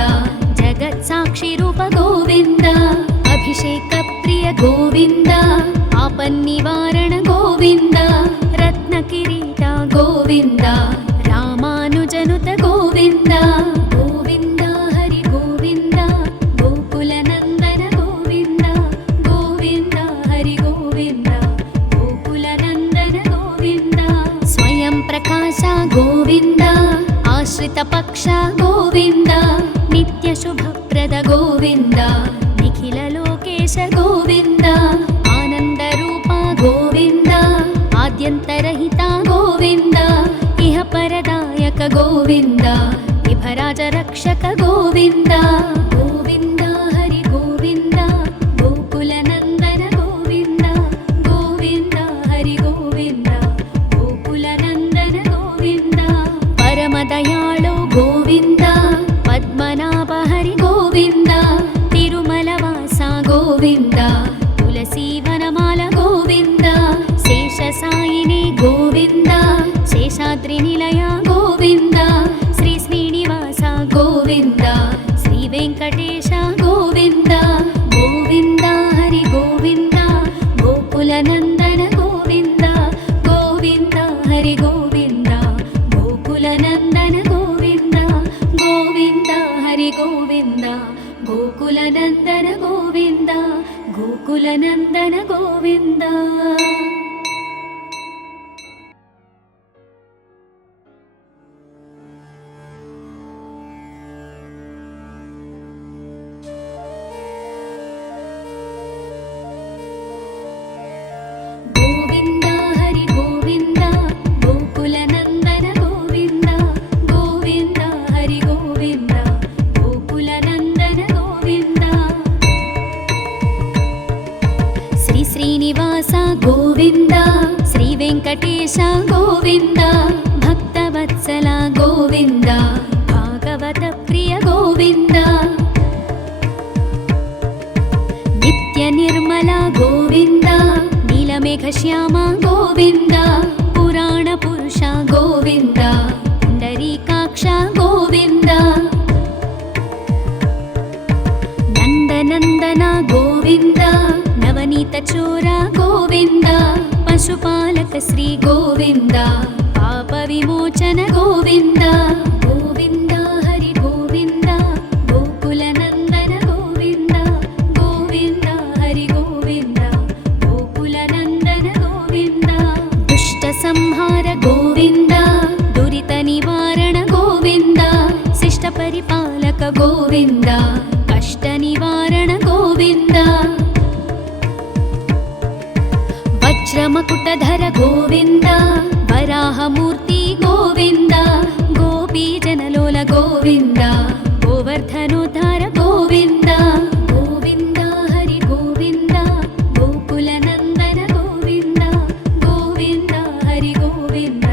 ಜಗತ್ ಸಾಕ್ಷಿ ರೂಪ ಗೋವಿಂದ ಅಭಿಷೇಕ ಪ್ರಿಯ ಗೋವಿಂದ ಆಪನ್ನಿವಾರಣ ಗೋವಿಂದ ರತ್ನ ಕಿರೀಟ ಗೋವಿಂದ ರಾಮಾನುಜನುತ ಗೋವಿಂದ ಗೋವಿಂದ ಹರಿ ಗೋವಿಂದ ಗೋಕುಲ ನಂದನ ಗೋವಿಂದ ಗೋವಿಂದ ಹರಿ ಗೋವಿಂದ ಗೋಕುಲ ನಂದನ ಗೋವಿಂದ ಸ್ವಯಂ ಪ್ರಕಾಶ ಗೋವಿಂದ ಆಶ್ರಿತ ಪಕ್ಷ ಗೋವಿಂದ ನಿತ್ಯ ಶುಭಪ್ರದ ಗೋವಿಂದ ನಿಖಿಲ ಲೋಕೇಶ ಗೋವಿಂದ ಆನಂದ ರೂಪ ಗೋವಿಂದ ಆದ್ಯಂತರಹಿತ ಗೋವಿಂದ ಇಹ ಪರದಾಯಕ ಗೋವಿಂದ ವಿಭರಾಜ ರಕ್ಷಕ ಗೋವಿಂದ ಗೋವಿಂದ ಹರಿ ಗೋವಿಂದ ಗೋಕುಲ ನಂದನ ಗೋವಿಂದ ಗೋವಿಂದ ಹರಿ ಗೋವಿಂದ ಗೋಕುಲ ನಂದನ ಗೋವಿಂದ ಪರಮ ದಯಾಳು ಗೋವಿಂದ ಪದ್ಮನಾಭ ಹರಿ ಗೋವಿಂದ ತಿರುಮಲವಾಸ ಗೋವಿಂದ ತುಳಸಿ ವನಮಾಲ ಗೋವಿಂದ ಶೇಷ ಸಾಯಿನಿ ಗೋವಿಂದ ಶೇಷಾದ್ರಿ ನಿಲಯ ಗೋವಿಂದ ಶ್ರೀ ಶ್ರೀನಿವಾಸ ಗೋವಿಂದ ಶ್ರೀ ವೆಂಕಟ గోవింద శ్రీ వెంకటేశ గోవింద భక్తవత్సల గోవింద భాగవత ప్రియ గోవింద నిత్య నిర్మల గోవింద నీలమేఘ శ్యామ గోవింద పురాణ పురుష గోవింద పుండరీకాక్ష గోవింద నందనందన గోవింద నవనీత చోర గోవింద పశుపాలక శ్రీ గోవింద పాప విమోచన గోవింద గోవింద హరి గోవింద గోకుల నందన గోవింద గోవింద హరి గోవింద గోకుల నందన గోవింద దుష్ట సంహార గోవింద దురిత నివారణ గోవింద శిష్ట పరిపాలక గోవింద కష్ట నివారణ గోవింద వజ్రమకుటధర గోవింద వరాహమూర్తి గోవింద గోపీజనలోల గోవింద గోవర్ధనోద్ధార గోవింద గోవింద హరి గోవింద గోకుల నందన గోవింద గోవింద హరి గోవింద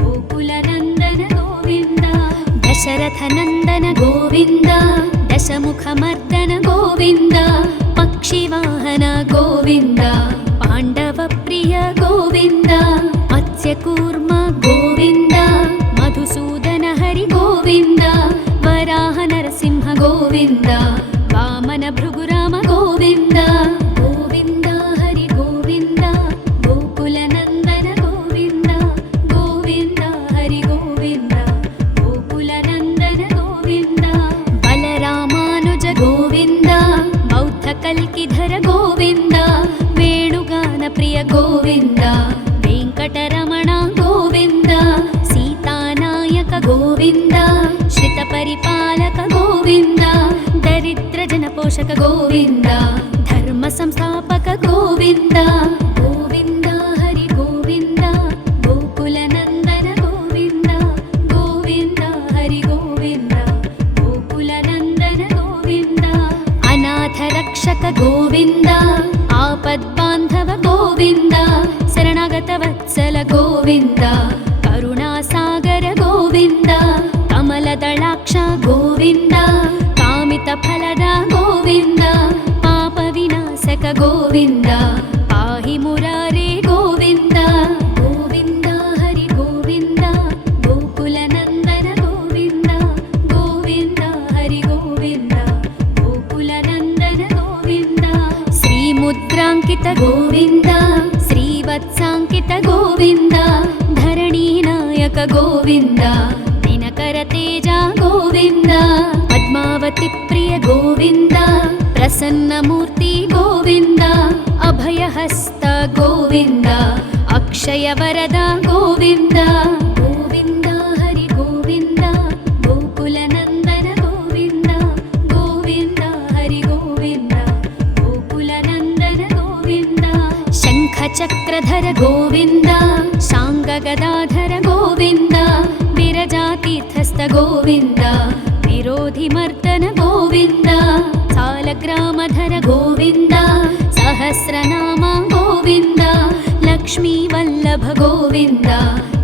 గోకుల నందన గోవింద దశరథ నందన గోవింద దశముఖమర్దన గోవింద పక్షివాహన గోవింద పాండవ ప్రియ గోవింద మత్స్యకూర్మ గోవింద మధుసూదన హరి గోవింద వరాహ నరసింహ గోవింద వామన భృగురామ గోవింద గోవింద హరి గోవింద గోకుల నందన గోవింద గోవింద హరి గోవింద గోకుల నందన గోవింద బలరామానుజ గోవింద బౌద్ధ కల్కిధర గోవింద వేణుగాన ప్రియ గోవింద వెంకటరమణ గోవింద సీతానాయక గోవింద శ్రిత పరిపాలక గోవింద దరిద్ర జన పోషక గోవింద ధర్మ సంస్థాపక గోవింద గోవింద హరి గోవింద గోకుల నందన గోవింద గోవింద హరి గోవింద గోకుల నందన గోవింద అనాథ రక్షక గోవింద ఆపద్బాంధవ గోవింద శరణాగత వత్సల గోవింద కరుణాసాగర గోవింద కమలదళాక్ష గోవింద కామిత ఫలద గోవింద పాప వినాశక గోవింద పాహి మురారే గోవింద గోవింద హరి గోవింద గోకుల నందన గోవింద గోవింద హరి గోవింద గోకుల నందన గోవింద శ్రీముద్రాంకిత గోవింద శ్రీవత్సాంకిత గోవింద ధరణీనాయక గోవింద దినకర తేజ గోవింద పద్మావతి ప్రియ గోవింద ప్రసన్నమూర్తి గోవింద అభయహస్త గోవింద అక్షయ వరద గోవింద గోవింద హరి గోవింద గోకుల నందన గోవింద గోవింద హరి గోవింద గోకుల నందన గోవింద శంఖ చక్రధర గోవింద శాంగ గదాధర గోవింద విరజాతీర్థస్థ గోవింద విరోధి మర్దన గోవింద సాలగ్రామధర గోవింద సహస్రనామ గోవింద లక్ష్మీ వల్లభ గోవింద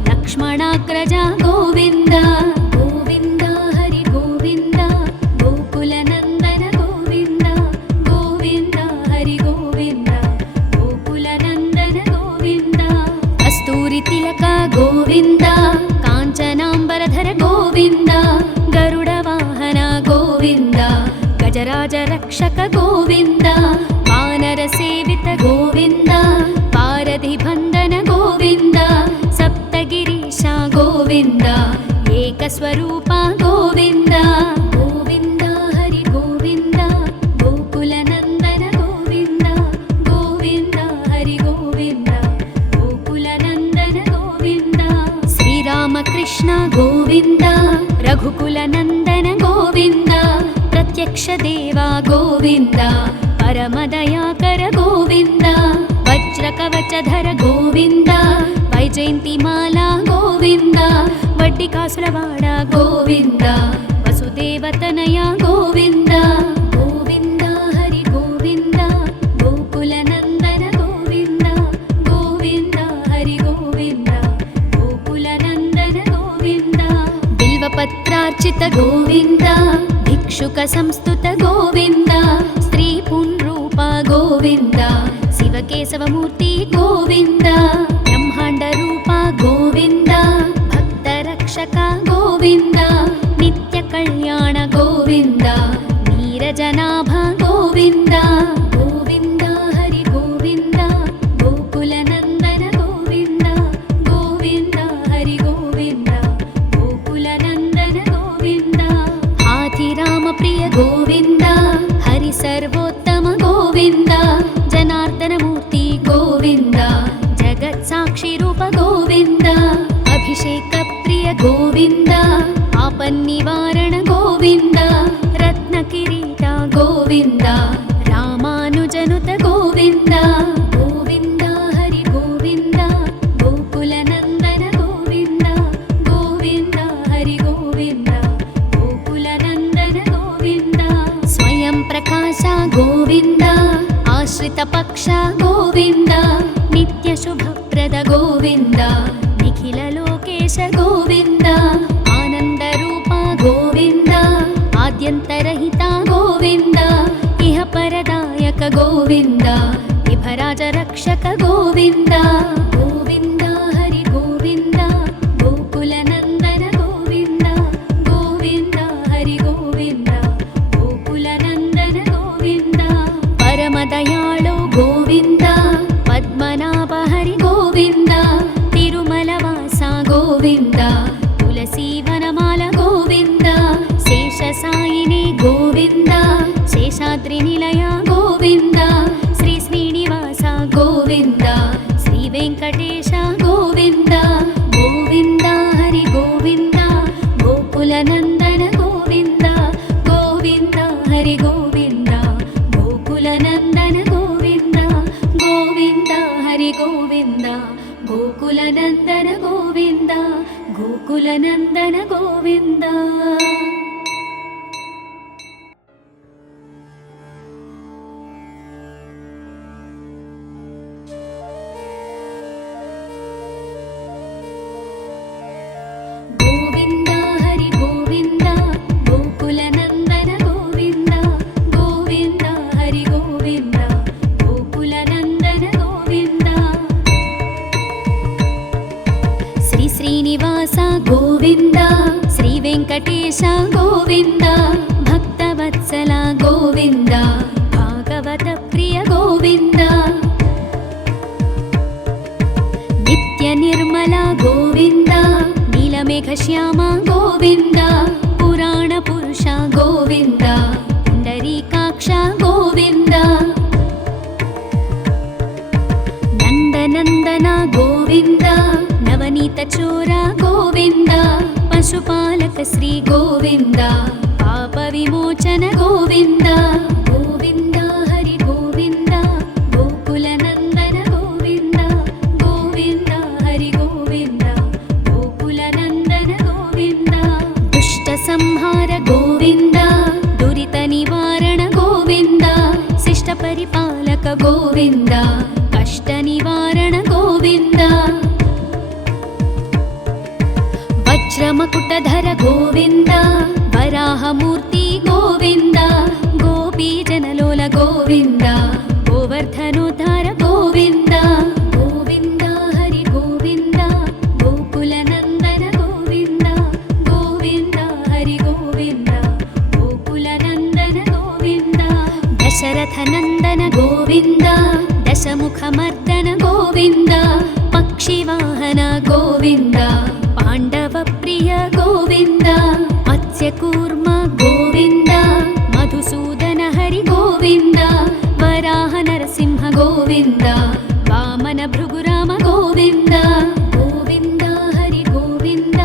లక్ష్మణాగ్రజ గోవింద గోవింద హరి గోవింద గోకుల నందన గోవింద గోవింద హరి గోవింద గోకుల నందన గోవింద కస్తూరి తిలక గోవింద కాంచనాంబరధర గోవింద గరుడ వాహన గోవింద గజరాజ రక్షక గోవింద వానర సేవిత గోవింద పారధి బంధన గోవింద సప్తగిరీశ గోవింద ఏకస్వరూప గోవింద గోవింద హరి గోవింద గోకుల నందన గోవింద గోవింద హరి గోవింద గోకుల నందన గోవింద శ్రీరామకృష్ణ గోవింద రఘుకుల నందన గోవింద ప్రత్యక్ష దేవా గోవింద పరమదయాకర గోవింద వజ్ర కవచధర గోవింద వైజయంతిమాల గోవింద వడ్డి కాసులవాడ గోవింద వసుదేవతనయ గోవింద గోవింద హరి గోవింద గోకుల నందన గోవింద గోవింద भिक्षार्चित गोविन्द भिक्षुक संस्तुत गोविन्द स्त्री पुंरूप गोविन्द शिवकेशवमूर्ति गोविन्द ब्रह्मांड रूप गोविन्द भक्त रक्षक गोविन्द नित्य कल्याण गोविन्द नीरजनाभ गोविन्द गोविन्द हरि गोविन्द गोकुल नंदन गोविन्द गोविन्द हरि गोविन्द गोकुल नंदन गोविन्द हाथी राम प्रिय गोविन्द हरि सर्वोत्तम गोविन्द जनार्दन मूर्ति गोविन्द जगत् साक्षी रूप गोविन्द अभिषेक प्रिय गोविन्द आपन्निवारण गोविन्द रत्न किरीट गोविन्द रामानुजनुत गोविन्द गोविन्द हरि गोविन्द गोकुल नंदन गोविन्द गोविन्द हरि गोविन्द गोकुल नंदन गोविन्द स्वयं प्रकाश गोविन्द आश्रित पक्ष गोविन्द नित्य शुभप्रद गोविन्द निखिल लोकेश गोविन्द आनंद रूप गोविन्द आद्यन्तरहित गोविन्द इह परदायक गोविन्द विभराज रक्षक गोविन्द गोविन्द हरि गोविन्द गोकुल नंदन गोविन्द गोविन्द हरि गोविन्द गोकुल नंदन गोविन्द परम दयाळु गोविन्द पद्मनाभ हरि गोविन्द तिरुमलवास गोविन्द तुलसी वनमाल गोविन्द शेषसायिनी गोविन्द शेषाद्रि निलय गोविन्द श्री श्रीनिवास गोविन्द श्री वेंकटेश गोविन्द गोविन्द हरि गोविन्द गोकुल नंदन गोविन्द गोविन्द हरि गोविन्द गोकुल नंदन गोविन्द गोविन्द हरि गोविन्द गोकुल नंदन गोविन्द गोकुल नंदन गोविन्द गोविन्द हरि गोविन्द गोकुल नंदन गोविन्द गोविन्द हरि गोविन्द गोकुल नंदन गोविन्द श्री श्रीनिवास गोविन्द श्री वेंकटेश गोविन्द भक्तवत्सल गोविन्द भागवत प्रिय गोविन्द नित्य निर्मल गोविन्द नीलमेघ श्याम गोविन्द पुराण पुरुष गोविन्द पुंडरीकाक्ष गोविन्द नंदनंदन गोविन्द नवनीत चोर गोविन्द पशुपालक श्री गोविन्द पाप विमोचन गोविन्द गोविन्द हरि गोविन्द गोकुल नंदन गोविन्द गोविन्द हरि गोविन्द गोकुल नंदन गोविन्द दुष्ट संहार गोविन्द दुरित निवारण गोविन्द शिष्ट परिपालक गोविन्द कष्ट निवारण गोविन्द वज्रमकुटधर गोविन्द वराहमूर्ति गोविन्द गोपीजनलोल गोविन्द गोवर्धनोद्धार गोविन्द गोविन्द हरि गोविन्द गोकुल नंदन गोविन्द गोविन्द हरि गोविन्द गोकुल नंदन गोविन्द दशरथ नंदन गोविन्द दशमुखमर्दन गोविन्द पक्षिवाहन गोविन्द पांडव प्रिय गोविन्द मत्स्यकूर्म गोविन्द मधुसूदन हरि गोविन्द वराह नरसिंह गोविन्द वामन भृगुराम गोविन्द गोविन्द हरि गोविन्द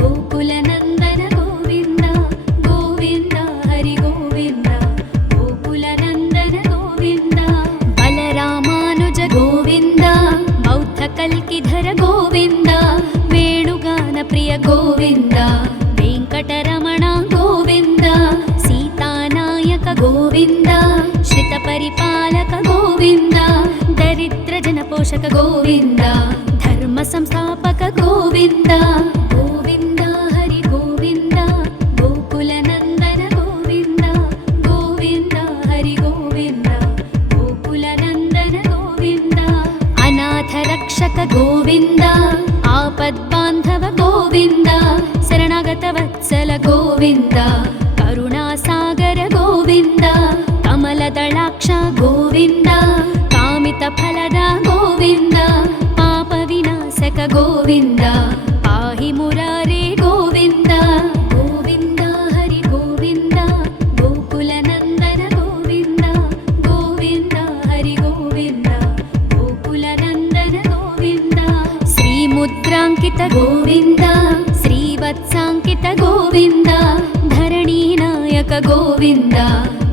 गोकुल नंदन गोविन्द गोविन्द हरि गोविन्द गोकुल नंदन गोविन्द बलरामानुज गोविन्द बौद्ध कल्किधर गोविन्द वेणुगान प्रिय गोविन्द वेंकटरमण गोविन्द सीतानायक गोविन्द श्रित परिपालक गोविन्द दरिद्र जन पोषक गोविन्द धर्म संस्थापक गोविन्द गोविन्द हरि गोविन्द ಗೋವಿಂದ ಆಪದ್ಬಾಂಧವ ಗೋವಿಂದ ಶರಣಾಗತ ವತ್ಸಲ ಗೋವಿಂದ ಕರುಣಾಸಾಗರ ಗೋವಿಂದ ಕಮಲದಳಾಕ್ಷ ಗೋವಿಂದ ಕಾಮಿತ ಫಲದ ಗೋವಿಂದ ಪಾಪ ವಿನಾಶಕ ಗೋವಿಂದ ಪಾಹಿ ಮುರಾರೇ ಗೋವಿಂದ ಗೋವಿಂದ ಹರಿ ಗೋವಿಂದ ಗೋಕುಲ ನಂದನ ಗೋವಿಂದ ಗೋವಿಂದ ಹರಿ ಗೋವಿಂದ ಗೋಕುಲ ನಂದನ ಗೋವಿಂದ ಶ್ರೀ ಮುದ್ರಾಂಕಿತ ಗೋವಿಂದ ಶ್ರೀವತ್ಸಾಂಕಿತ ಗೋವಿಂದ ಧರಣಿ ನಾಯಕ ಗೋವಿಂದ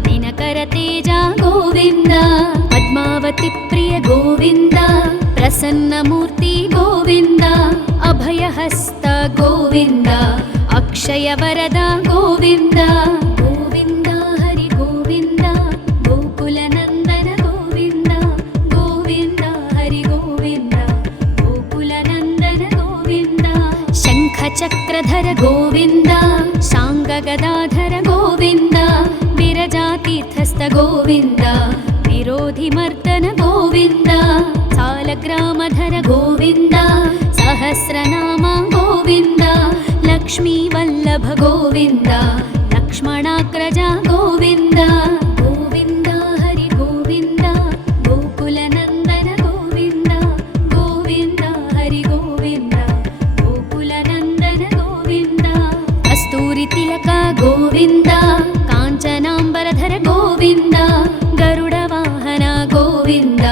ದಿನಕರ ತೇಜ ಗೋವಿಂದ ಪದ್ಮಾವತಿ ಪ್ರಿಯ ಗೋವಿಂದ ಪ್ರಸನ್ನ ಮೂರ್ತಿ ಗೋವಿಂದ ಅಭಯಹಸ್ತ ಗೋವಿಂದ ಅಕ್ಷಯ ವರದ ಗೋವಿಂದ ಗೋವಿಂದ ಹರಿ ಗೋವಿಂದ ಗೋಕುಲ ನಂದನ ಗೋವಿಂದ ಗೋವಿಂದ ಹರಿ ಗೋವಿಂದ ಗೋಕುಲ ನಂದನ ಗೋವಿಂದ ಶಂಖ ಚಕ್ರಧರ ಗೋವಿಂದ ಶಾಂಗ ಗದಾಧರ ಗೋವಿಂದ ವಿರಜಾತೀರ್ಥಸ್ಥ ಗೋವಿಂದ ವಿರೋಧಿ ಮರ್ದನ ಗೋವಿಂದ ಸಾಲಗ್ರಾಮಧರ ಗೋವಿಂದ ಸಹಸ್ರನಾಮ ಗೋವಿಂದ ಲಕ್ಷ್ಮೀ ವಲ್ಲಭ ಗೋವಿಂದ ಲಕ್ಷ್ಮಣಾಗ್ರಜ ಗೋವಿಂದ ಗೋವಿಂದ ಹರಿ ಗೋವಿಂದ ಗೋಕುಲ ನಂದನ ಗೋವಿಂದ ಗೋವಿಂದ ಹರಿ ಗೋವಿಂದ ಗೋಕುಲ ನಂದನ ಗೋವಿಂದ ಕಸ್ತೂರಿ ತಿಲಕ ಗೋವಿಂದ ಕಾಂಚನಾಂಬರಧರ ಗೋವಿಂದ ಗರುಡ ವಾಹನ ಗೋವಿಂದ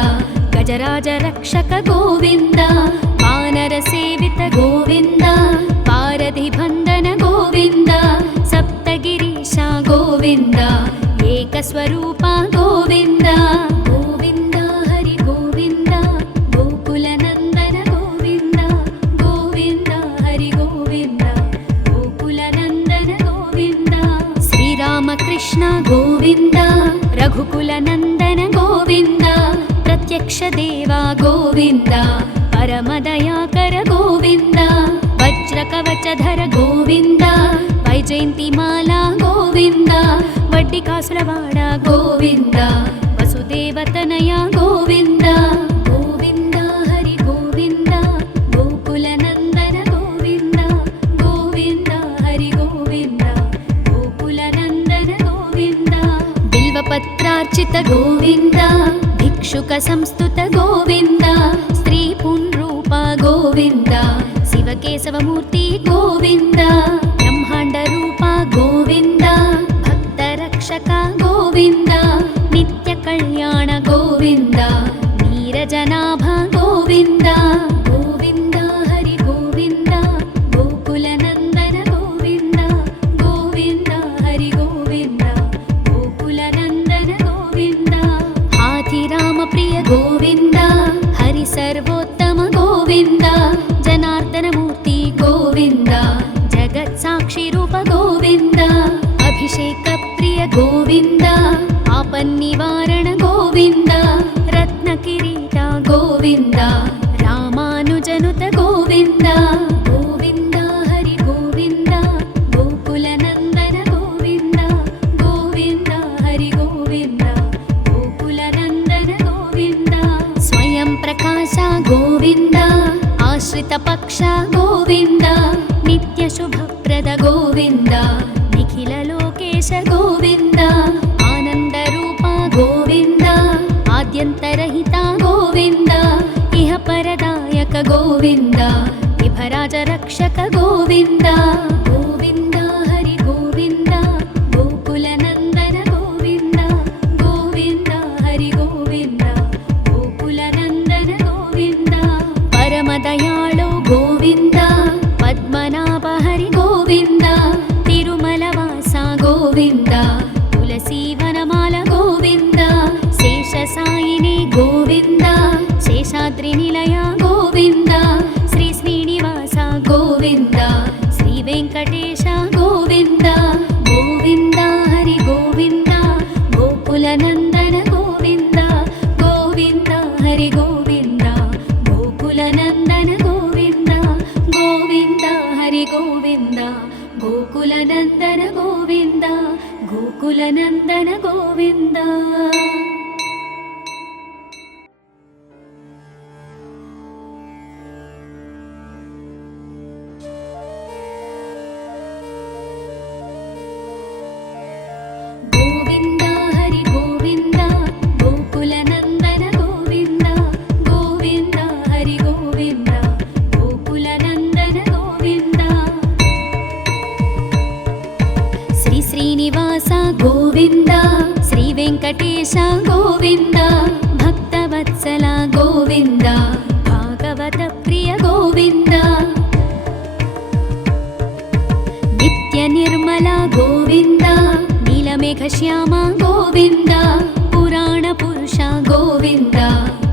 ಗಜರಾಜ ರಕ್ಷಕ ಗೋವಿಂದ ವಾನರ ಸೇವಿತ ಗೋವಿಂದ ಪಾರಧಿ ಬಂಧನ ಗೋವಿಂದ ಸಪ್ತಗಿರೀಶ ಗೋವಿಂದ ಏಕಸ್ವರೂಪ ಗೋವಿಂದ ಗೋವಿಂದ ಹರಿ ಗೋವಿಂದ ಗೋಕುಲ ನಂದನ ಗೋವಿಂದ ಗೋವಿಂದ ಹರಿ ಗೋವಿಂದ ಗೋಕುಲ ನಂದನ ಗೋವಿಂದ ಶ್ರೀರಾಮಕೃಷ್ಣ ಗೋವಿಂದ ರಘುಕುಲ ನಂದನ ಗೋವಿಂದ ಪ್ರತ್ಯಕ್ಷ ದೇವ ಗೋವಿಂದ ಪರಮದಯಾಕರ ಗೋವಿಂದ ವಜ್ರ ಕವಚಧರ ಗೋವಿಂದ ವೈಜಯಂತಿ ಮಾಲಾ ಗೋವಿಂದ ವಡ್ಡಿ ಕಾಸುರವಾಡ ಗೋವಿಂದ ವಸುದೇವತನಯ ಗೋವಿಂದ ಗೋವಿಂದ ಹರಿ ಗೋವಿಂದ ಗೋಕುಲ ನಂದನ ಗೋವಿಂದ ಗೋವಿಂದ ಹರಿ ಗೋವಿಂದ ಗೋಕುಲ ನಂದನ ಗೋವಿಂದ ಬಿಲ್ವಪತ್ರಾರ್ಚಿತ ಗೋವಿಂದ ಭಿಕ್ಷುಕ ಸಂಸ್ತುತ ಗೋವಿಂದ ಸ್ತ್ರೀ ಪುಂರೂಪ ಗೋವಿಂದ ಶಿವಕೇಶವ ಮೂರ್ತಿ ಗೋವಿಂದ ಬ್ರಹ್ಮಾಂಡ ರೂಪ ಗೋವಿಂದ ಭಕ್ತ ರಕ್ಷಕ ಗೋವಿಂದ ನಿತ್ಯ ಕಲ್ಯಾಣ ಗೋವಿಂದ ನೀರಜನಾಭ ಗೋವಿಂದ ಗೋವಿಂದ ಹರಿ ಗೋವಿಂದ ಗೋಕುಲ ನಂದನ ಗೋವಿಂದ ಗೋವಿಂದ ಹರಿ ಗೋವಿಂದ ಗೋಕುಲ ನಂದನ ಗೋವಿಂದ ಹಾಥಿರಾಮ ಪ್ರಿಯ ಗೋವಿಂದ ಹರಿ ಸರ್ವೋತ್ತಮ ಗೋವಿಂದ ಜನಾರ್ದನ ಮೂರ್ತಿ ಗೋವಿಂದ ಜಗತ್ ಸಾಕ್ಷಿ ರೂಪ ಗೋವಿಂದ ಅಭಿಷೇಕ ಪ್ರಿಯ ಗೋವಿಂದ ಆಪನ್ನಿವಾರಣ ಗೋವಿಂದ ರತ್ನ ಕಿರೀಟ ಗೋವಿಂದ ರಾಮಾನುಜನುತ ಗೋವಿಂದ ಗೋವಿಂದ ಹರಿ ಗೋವಿಂದ ಗೋಕುಲ ನಂದನ ಗೋವಿಂದ ಗೋವಿಂದ ಹರಿ ಗೋವಿಂದ ಗೋಕುಲ ನಂದನ ಗೋವಿಂದ ಸ್ವಯಂ ಪ್ರಕಾಶ ಗೋವಿಂದ ಆಶ್ರಿತ ಪಕ್ಷ ಗೋವಿಂದ ನಿತ್ಯ ಶುಭಪ್ರದ ಗೋವಿಂದ ನಿಖಿಲ ಲೋಕೇಶ ಗೋವಿಂದ ಆನಂದ ರೂಪ ಗೋವಿಂದ ಆದ್ಯಂತರಹಿತ ಗೋವಿಂದ ಇಹ ಪರದಾಯಕ ಗೋವಿಂದ ವಿಭರಾಜ ರಕ್ಷಕ ಗೋವಿಂದ ಗೋವಿಂದ ಹರಿ ಗೋವಿಂದ ಗೋಕುಲ ನಂದನ ಗೋವಿಂದ ಗೋವಿಂದ ಹರಿ ಗೋವಿಂದ ಗೋಕುಲ ನಂದನ ಗೋವಿಂದ ಪರಮ ದಯಾಳು ಗೋವಿಂದ ಪದ್ಮನಾಭ ಹರಿ ಗೋವಿಂದ ತಿರುಮಲ ವಾಸ ಗೋವಿಂದ ತುಳಸಿ ವನಮಾಲ ಗೋವಿಂದ ಶೇಷ ಸಾಯಿನಿ ಗೋವಿಂದ ಶೇಷಾದ್ರಿ ನಿಲಯ ಗೋವಿಂದ ಶ್ರೀ ಶ್ರೀನಿವಾಸ ಗೋವಿಂದ ಶ್ರೀ ವೆಂಕಟೇಶ ಗೋವಿಂದ ಗೋವಿಂದ ಹರಿ ಗೋವಿಂದ ಗೋಕುಲ ನಂದನ ಗೋವಿಂದ ಗೋವಿಂದ ಹರಿ ಗೋವಿಂದ ಗೋಕುಲ ನಂದನ ಗೋವಿಂದ ಗೋವಿಂದ ಹರಿ ಗೋವಿಂದ ಗೋಕುಲ ನಂದನ ಗೋವಿಂದ ಗೋಕುಲ ನಂದನ ಗೋವಿಂದ. ಗೋವಿಂದ ಶ್ರೀ ವೆಂಕಟೇಶ ಗೋವಿಂದ ಭಕ್ತವತ್ಸಲ ಗೋವಿಂದ ಭಾಗವತ ಪ್ರಿಯ ಗೋವಿಂದ ನಿತ್ಯ ನಿರ್ಮಲ ಗೋವಿಂದ ನೀಲಮೇಘ ಶ್ಯಾಮ ಗೋವಿಂದ ಪುರಾಣ ಪುರುಷ ಗೋವಿಂದ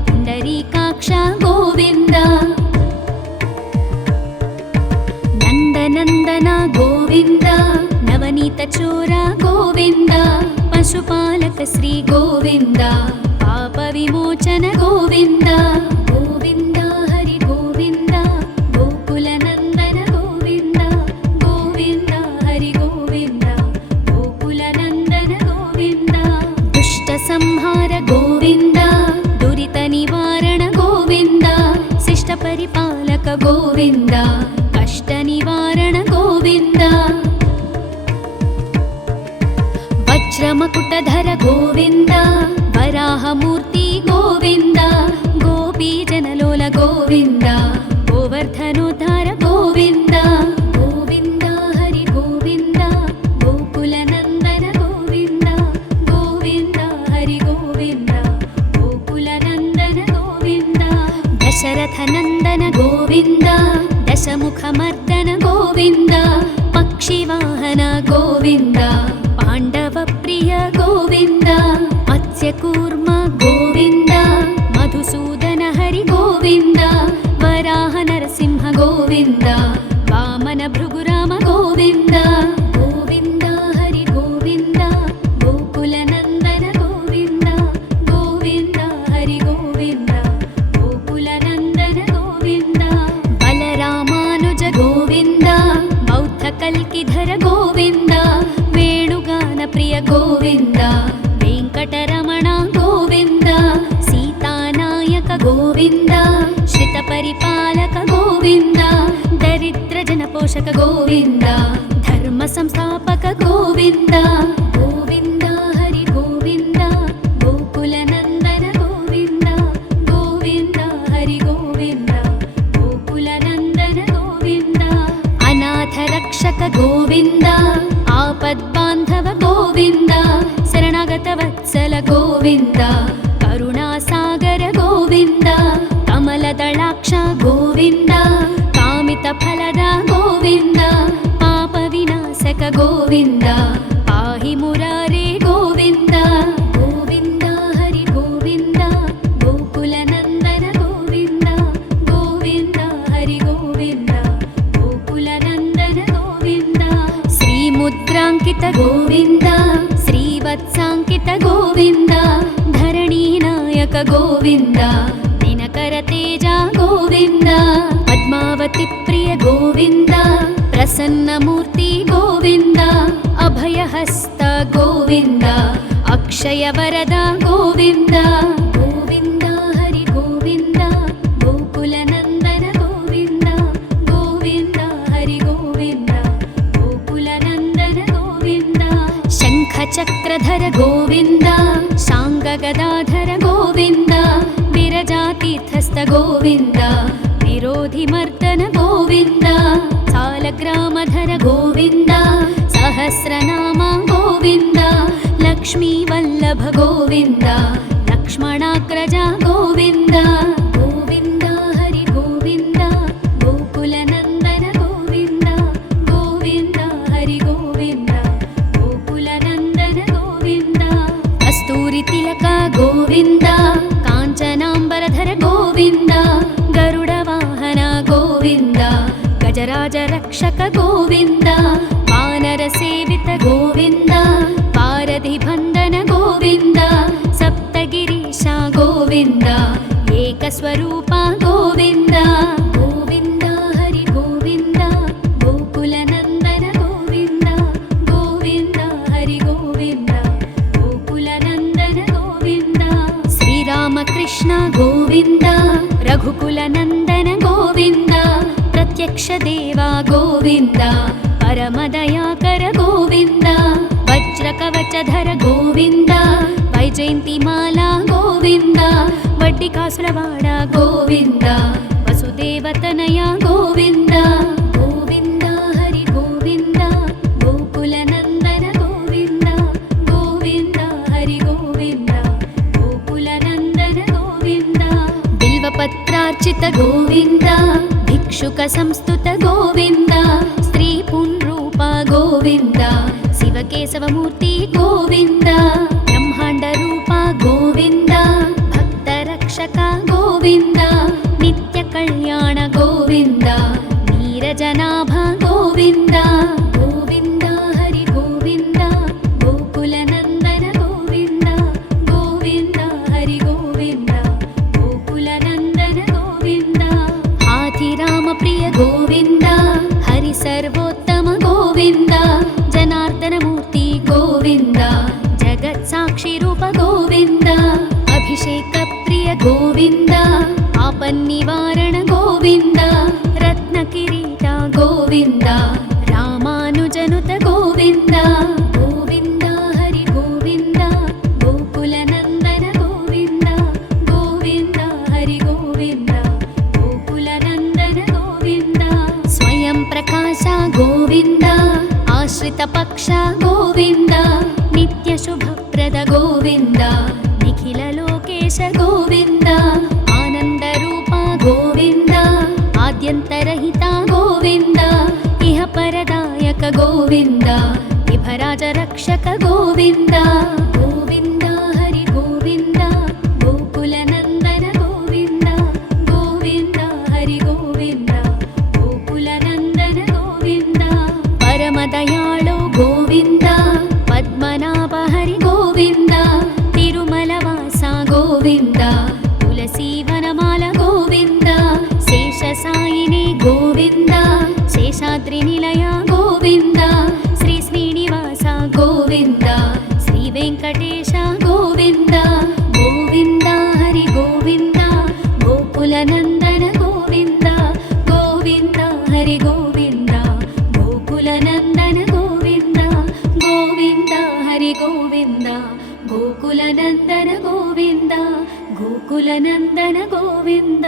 ಪುಂಡರೀಕಾಕ್ಷ ಗೋವಿಂದ ನಂದನಂದನ ಗೋವಿಂದ ನವನೀತ ಚೋರ ಗೋವಿಂದ ಪಶುಪಾಲಕ ಶ್ರೀ ಗೋವಿಂದ ಪಾಪ ವಿಮೋಚನ ಗೋವಿಂದ ಗೋವಿಂದ ಹರಿ ಗೋವಿಂದ ಗೋಕುಲ ನಂದನ ಗೋವಿಂದ ಗೋವಿಂದ ಹರಿ ಗೋವಿಂದ ಗೋಕುಲ ನಂದನ ಗೋವಿಂದ ದುಷ್ಟ ಸಂಹಾರ ಗೋವಿಂದ ದುರಿತ ನಿವಾರಣ ಗೋವಿಂದ ಶಿಷ್ಟ ಪರಿಪಾಲಕ ಗೋವಿಂದ ಕಷ್ಟ ನಿವಾರಣ ಗೋವಿಂದ ವಜ್ರಮಕುಟಧರ ಗೋವಿಂದ ವರಾಹಮೂರ್ತಿ ಗೋವಿಂದ ಗೋಪೀ ಜನಲೋಲ ಗೋವಿಂದ ಗೋವರ್ಧನೋದ್ಧಾರ ಗೋವಿಂದ ಗೋವಿಂದ ಹರಿ ಗೋವಿಂದ ಗೋಕುಲ ನಂದನ ಗೋವಿಂದ ಗೋವಿಂದ ಹರಿ ಗೋವಿಂದ ಗೋಕುಲ ನಂದನ ಗೋವಿಂದ ದಶರಥ ನಂದನ ಗೋವಿಂದ ದಶಮುಖ ಮರ್ದನ ಗೋವಿಂದ ಪಕ್ಷಿವಾಹನ ಗೋವಿಂದ ಪಾಂಡವ ಪ್ರಿಯ ಗೋವಿಂದ ಮತ್ಸ್ಯಕೂರ್ಮ ಗೋವಿಂದ ಮಧುಸೂದನ ಹರಿ ಗೋವಿಂದ ವರಾಹ ನರಸಿಂಹ ಗೋವಿಂದ ವಾಮನ ಭೃಗುರಾಮ ಗೋವಿಂದ ಗೋವಿಂದ ಹರಿ ಗೋವಿಂದ ಗೋಕುಲ ನಂದನ ಗೋವಿಂದ ಗೋವಿಂದ ಹರಿ ಗೋವಿಂದ ಗೋಕುಲ ನಂದನ ಗೋವಿಂದ ಬಲರಾಮಾನುಜ ಗೋವಿಂದ ಬೌದ್ಧ ಕಲ್ಕಿಧರ ಗೋವಿಂದ ವೇಣುಗಾನ ಪ್ರಿಯ ಗೋವಿಂದ ವೆಂಕಟರಮಣ ಗೋವಿಂದ ಸೀತಾನಾಯಕ ಗೋವಿಂದ ಶ್ರಿತ ಪರಿಪಾಲಕ ಗೋವಿಂದ ದರಿದ್ರ ಜನಪೋಷಕ ಗೋವಿಂದ ಧರ್ಮ ಸಂಸ್ಥಾಪಕ ಗೋವಿಂದ ಗೋವಿಂದ ಹರಿ ಗೋವಿಂದ ಗೋಕುಲ ನಂದನ ಗೋವಿಂದ ಗೋವಿಂದ ಹರಿ ಗೋವಿಂದ ಗೋಕುಲ ನಂದನ ಗೋವಿಂದ ಅನಾಥ ರಕ್ಷಕ ಗೋವಿಂದ ಆಪದ್ಬಾಂಧವ ಗೋವಿಂದ ಶರಣಾಗತ ವತ್ಸಲ ಗೋವಿಂದ ಕರುಣಾಸಾಗರ ಗೋವಿಂದ ಕಮಲದಳಾಕ್ಷ ಗೋವಿಂದ ಕಾಮಿತ ಫಲದ ಗೋವಿಂದ ಪಾಪ ವಿನಾಶಕ ಗೋವಿಂದ ಪಾಹಿ ಮುರಾರೇ ಗೋವಿಂದ ಗೋವಿಂದ ಹರಿ ಗೋವಿಂದ ಗೋಕುಲ ನಂದನ ಗೋವಿಂದ ಗೋವಿಂದ ಹರಿ ಗೋವಿಂದ ಗೋಕುಲ ನಂದನ ಗೋವಿಂದ ಶ್ರೀ ಮುದ್ರಾಂಕಿತ ಗೋವಿಂದ ಶ್ರೀವತ್ಸಾಂಕಿತ ಗೋವಿಂದ ಧರಣಿ ನಾಯಕ ಗೋವಿಂದ ದಿನಕರ ತೇಜ ಗೋವಿಂದ ಪದ್ಮಾವತಿ ಪ್ರಿಯ ಗೋವಿಂದ ಪ್ರಸನ್ನ ಮೂರ್ತಿ ಗೋವಿಂದ ಅಭಯಹಸ್ತ ಗೋವಿಂದ ಅಕ್ಷಯ ವರದ ಗೋವಿಂದ ಗೋವಿಂದ ಹರಿ ಗೋವಿಂದ ಗೋಕುಲ ನಂದನ ಗೋವಿಂದ ಗೋವಿಂದ ಹರಿ ಗೋವಿಂದ ಗೋಕುಲ ನಂದನ ಗೋವಿಂದ ಶಂಖ ಚಕ್ರಧರ ಗೋವಿಂದ ಶಾಂಗ ಗದಾಧರ ಗೋವಿಂದ ವಿರಜಾತೀರ್ಥಸ್ಥ ಗೋವಿಂದ ವಿರೋಧಿ ಮರ್ದನ ಗೋವಿಂದ ಸಾಲಗ್ರಾಮಧರ ಗೋವಿಂದ ಸಹಸ್ರನಾಮ ಗೋವಿಂದ ಲಕ್ಷ್ಮೀ ವಲ್ಲಭ ಗೋವಿಂದ ಲಕ್ಷ್ಮಣಾಗ್ರಜ ಗೋವಿಂದ ಗೋವಿಂದ ಹರಿ ಗೋವಿಂದ ಗೋಕುಲ ನಂದನ ಗೋವಿಂದ ಗೋವಿಂದ ಹರಿ ಗೋವಿಂದ ಗೋಕುಲ ನಂದನ ಗೋವಿಂದ ಕಸ್ತೂರಿ ತಿಲಕ ಗೋವಿಂದ ಕಾಂಚನಾಂಬರಧರ ಗೋವಿಂದ ಗರುಡ ವಾಹನ ಗೋವಿಂದ ಗಜರಾಜ ರಕ್ಷಕ ಗೋವಿಂದ ವಾನರ ಸೇವಿತ ಗೋವಿಂದ ಪಾರಧಿ ಬಂಧನ ಗೋವಿಂದ ಸಪ್ತಗಿರೀಶ ಗೋವಿಂದ ಏಕಸ್ವರೂಪ ಗೋವಿಂದ ಗೋವಿಂದ ಹರಿ ಗೋವಿಂದ ಗೋಕುಲ ನಂದನ ಗೋವಿಂದ ಗೋವಿಂದ ಹರಿ ಗೋವಿಂದ ಗೋಕುಲ ನಂದನ ಗೋವಿಂದ ಶ್ರೀರಾಮಕೃಷ್ಣ ಗೋವಿಂದ ರಘುಕುಲ ನಂದನ ಗೋವಿಂದ ಪ್ರತ್ಯಕ್ಷ ದೇವ ಗೋವಿಂದ ಪರಮದಯಾಕರ ಗೋವಿಂದ ವಜ್ರ ಕವಚಧರ ಗೋವಿಂದ ವೈಜಯಂತಿ ಮಾಲಾ ಗೋವಿಂದ ವಡ್ಡಿ ಕಾಸುರವಾಡ ಗೋವಿಂದ ವಸುದೇವತನಯ ಗೋವಿಂದ ಗೋವಿಂದ ಹರಿ ಗೋವಿಂದ ಗೋಕುಲ ನಂದನ ಗೋವಿಂದ ಗೋವಿಂದ గోవింద భిక్షుక సంస్థుత గోవింద స్త్రీ పుంరూప గోవింద శివకేశవమూర్తి గోవింద బ్రహ్మాండ రూప గోవింద భక్త రక్షక గోవింద నిత్య కళ్యాణ గోవింద నీరజనాభ గోవింద గోవింద హరి గోవింద గోకుల నందన గోవింద గోవింద హరి గోవింద గోకుల నందన గోవింద హాథి రామ ప్రియ గోవింద హరి సర్వోత్తమ గోవింద జనార్దన మూర్తి గోవింద జగత్ సాక్షి రూప గోవింద అభిషేక ప్రియ గోవింద ఆపన్నివారణ గోవింద రత్న కిరీట గోవింద రామానుజనుత గోవింద గోవింద హరి గోవింద గోకుల నందన గోవింద గోవింద హరి గోవింద గోకుల నందన గోవింద స్వయం ప్రకాశ గోవింద ఆశ్రిత పక్ష గోవింద నిత్య శుభప్రద గోవింద నిఖిల లోకేశ గోవింద ఆనంద రూప గోవింద ఆద్యంతరహిత గోవింద ఇహ పరదాయక గోవింద విభరాజ రక్షక గోవింద గోవింద హరి గోవింద గోకుల నందన గోవింద గోవింద హరి గోవింద గోకుల నందన గోవింద పరమ దయాళో గోవింద పద్మనాభ హరి గోవింద తిరుమల వాస గోవింద తులసీ వనమాల గోవింద శేష సాయిని గోవింద శేషాద్రి నిలయ గోవింద శ్రీ శ్రీనివాస గోవింద శ్రీ వెంకటేశ గోవింద గోవింద హరి గోవింద గోకుల నందన గోవింద గోవింద హరి గోవింద గోకుల నందన గోవింద గోవింద హరి గోవింద గోకుల నందన గోవింద గోకుల నందన గోవింద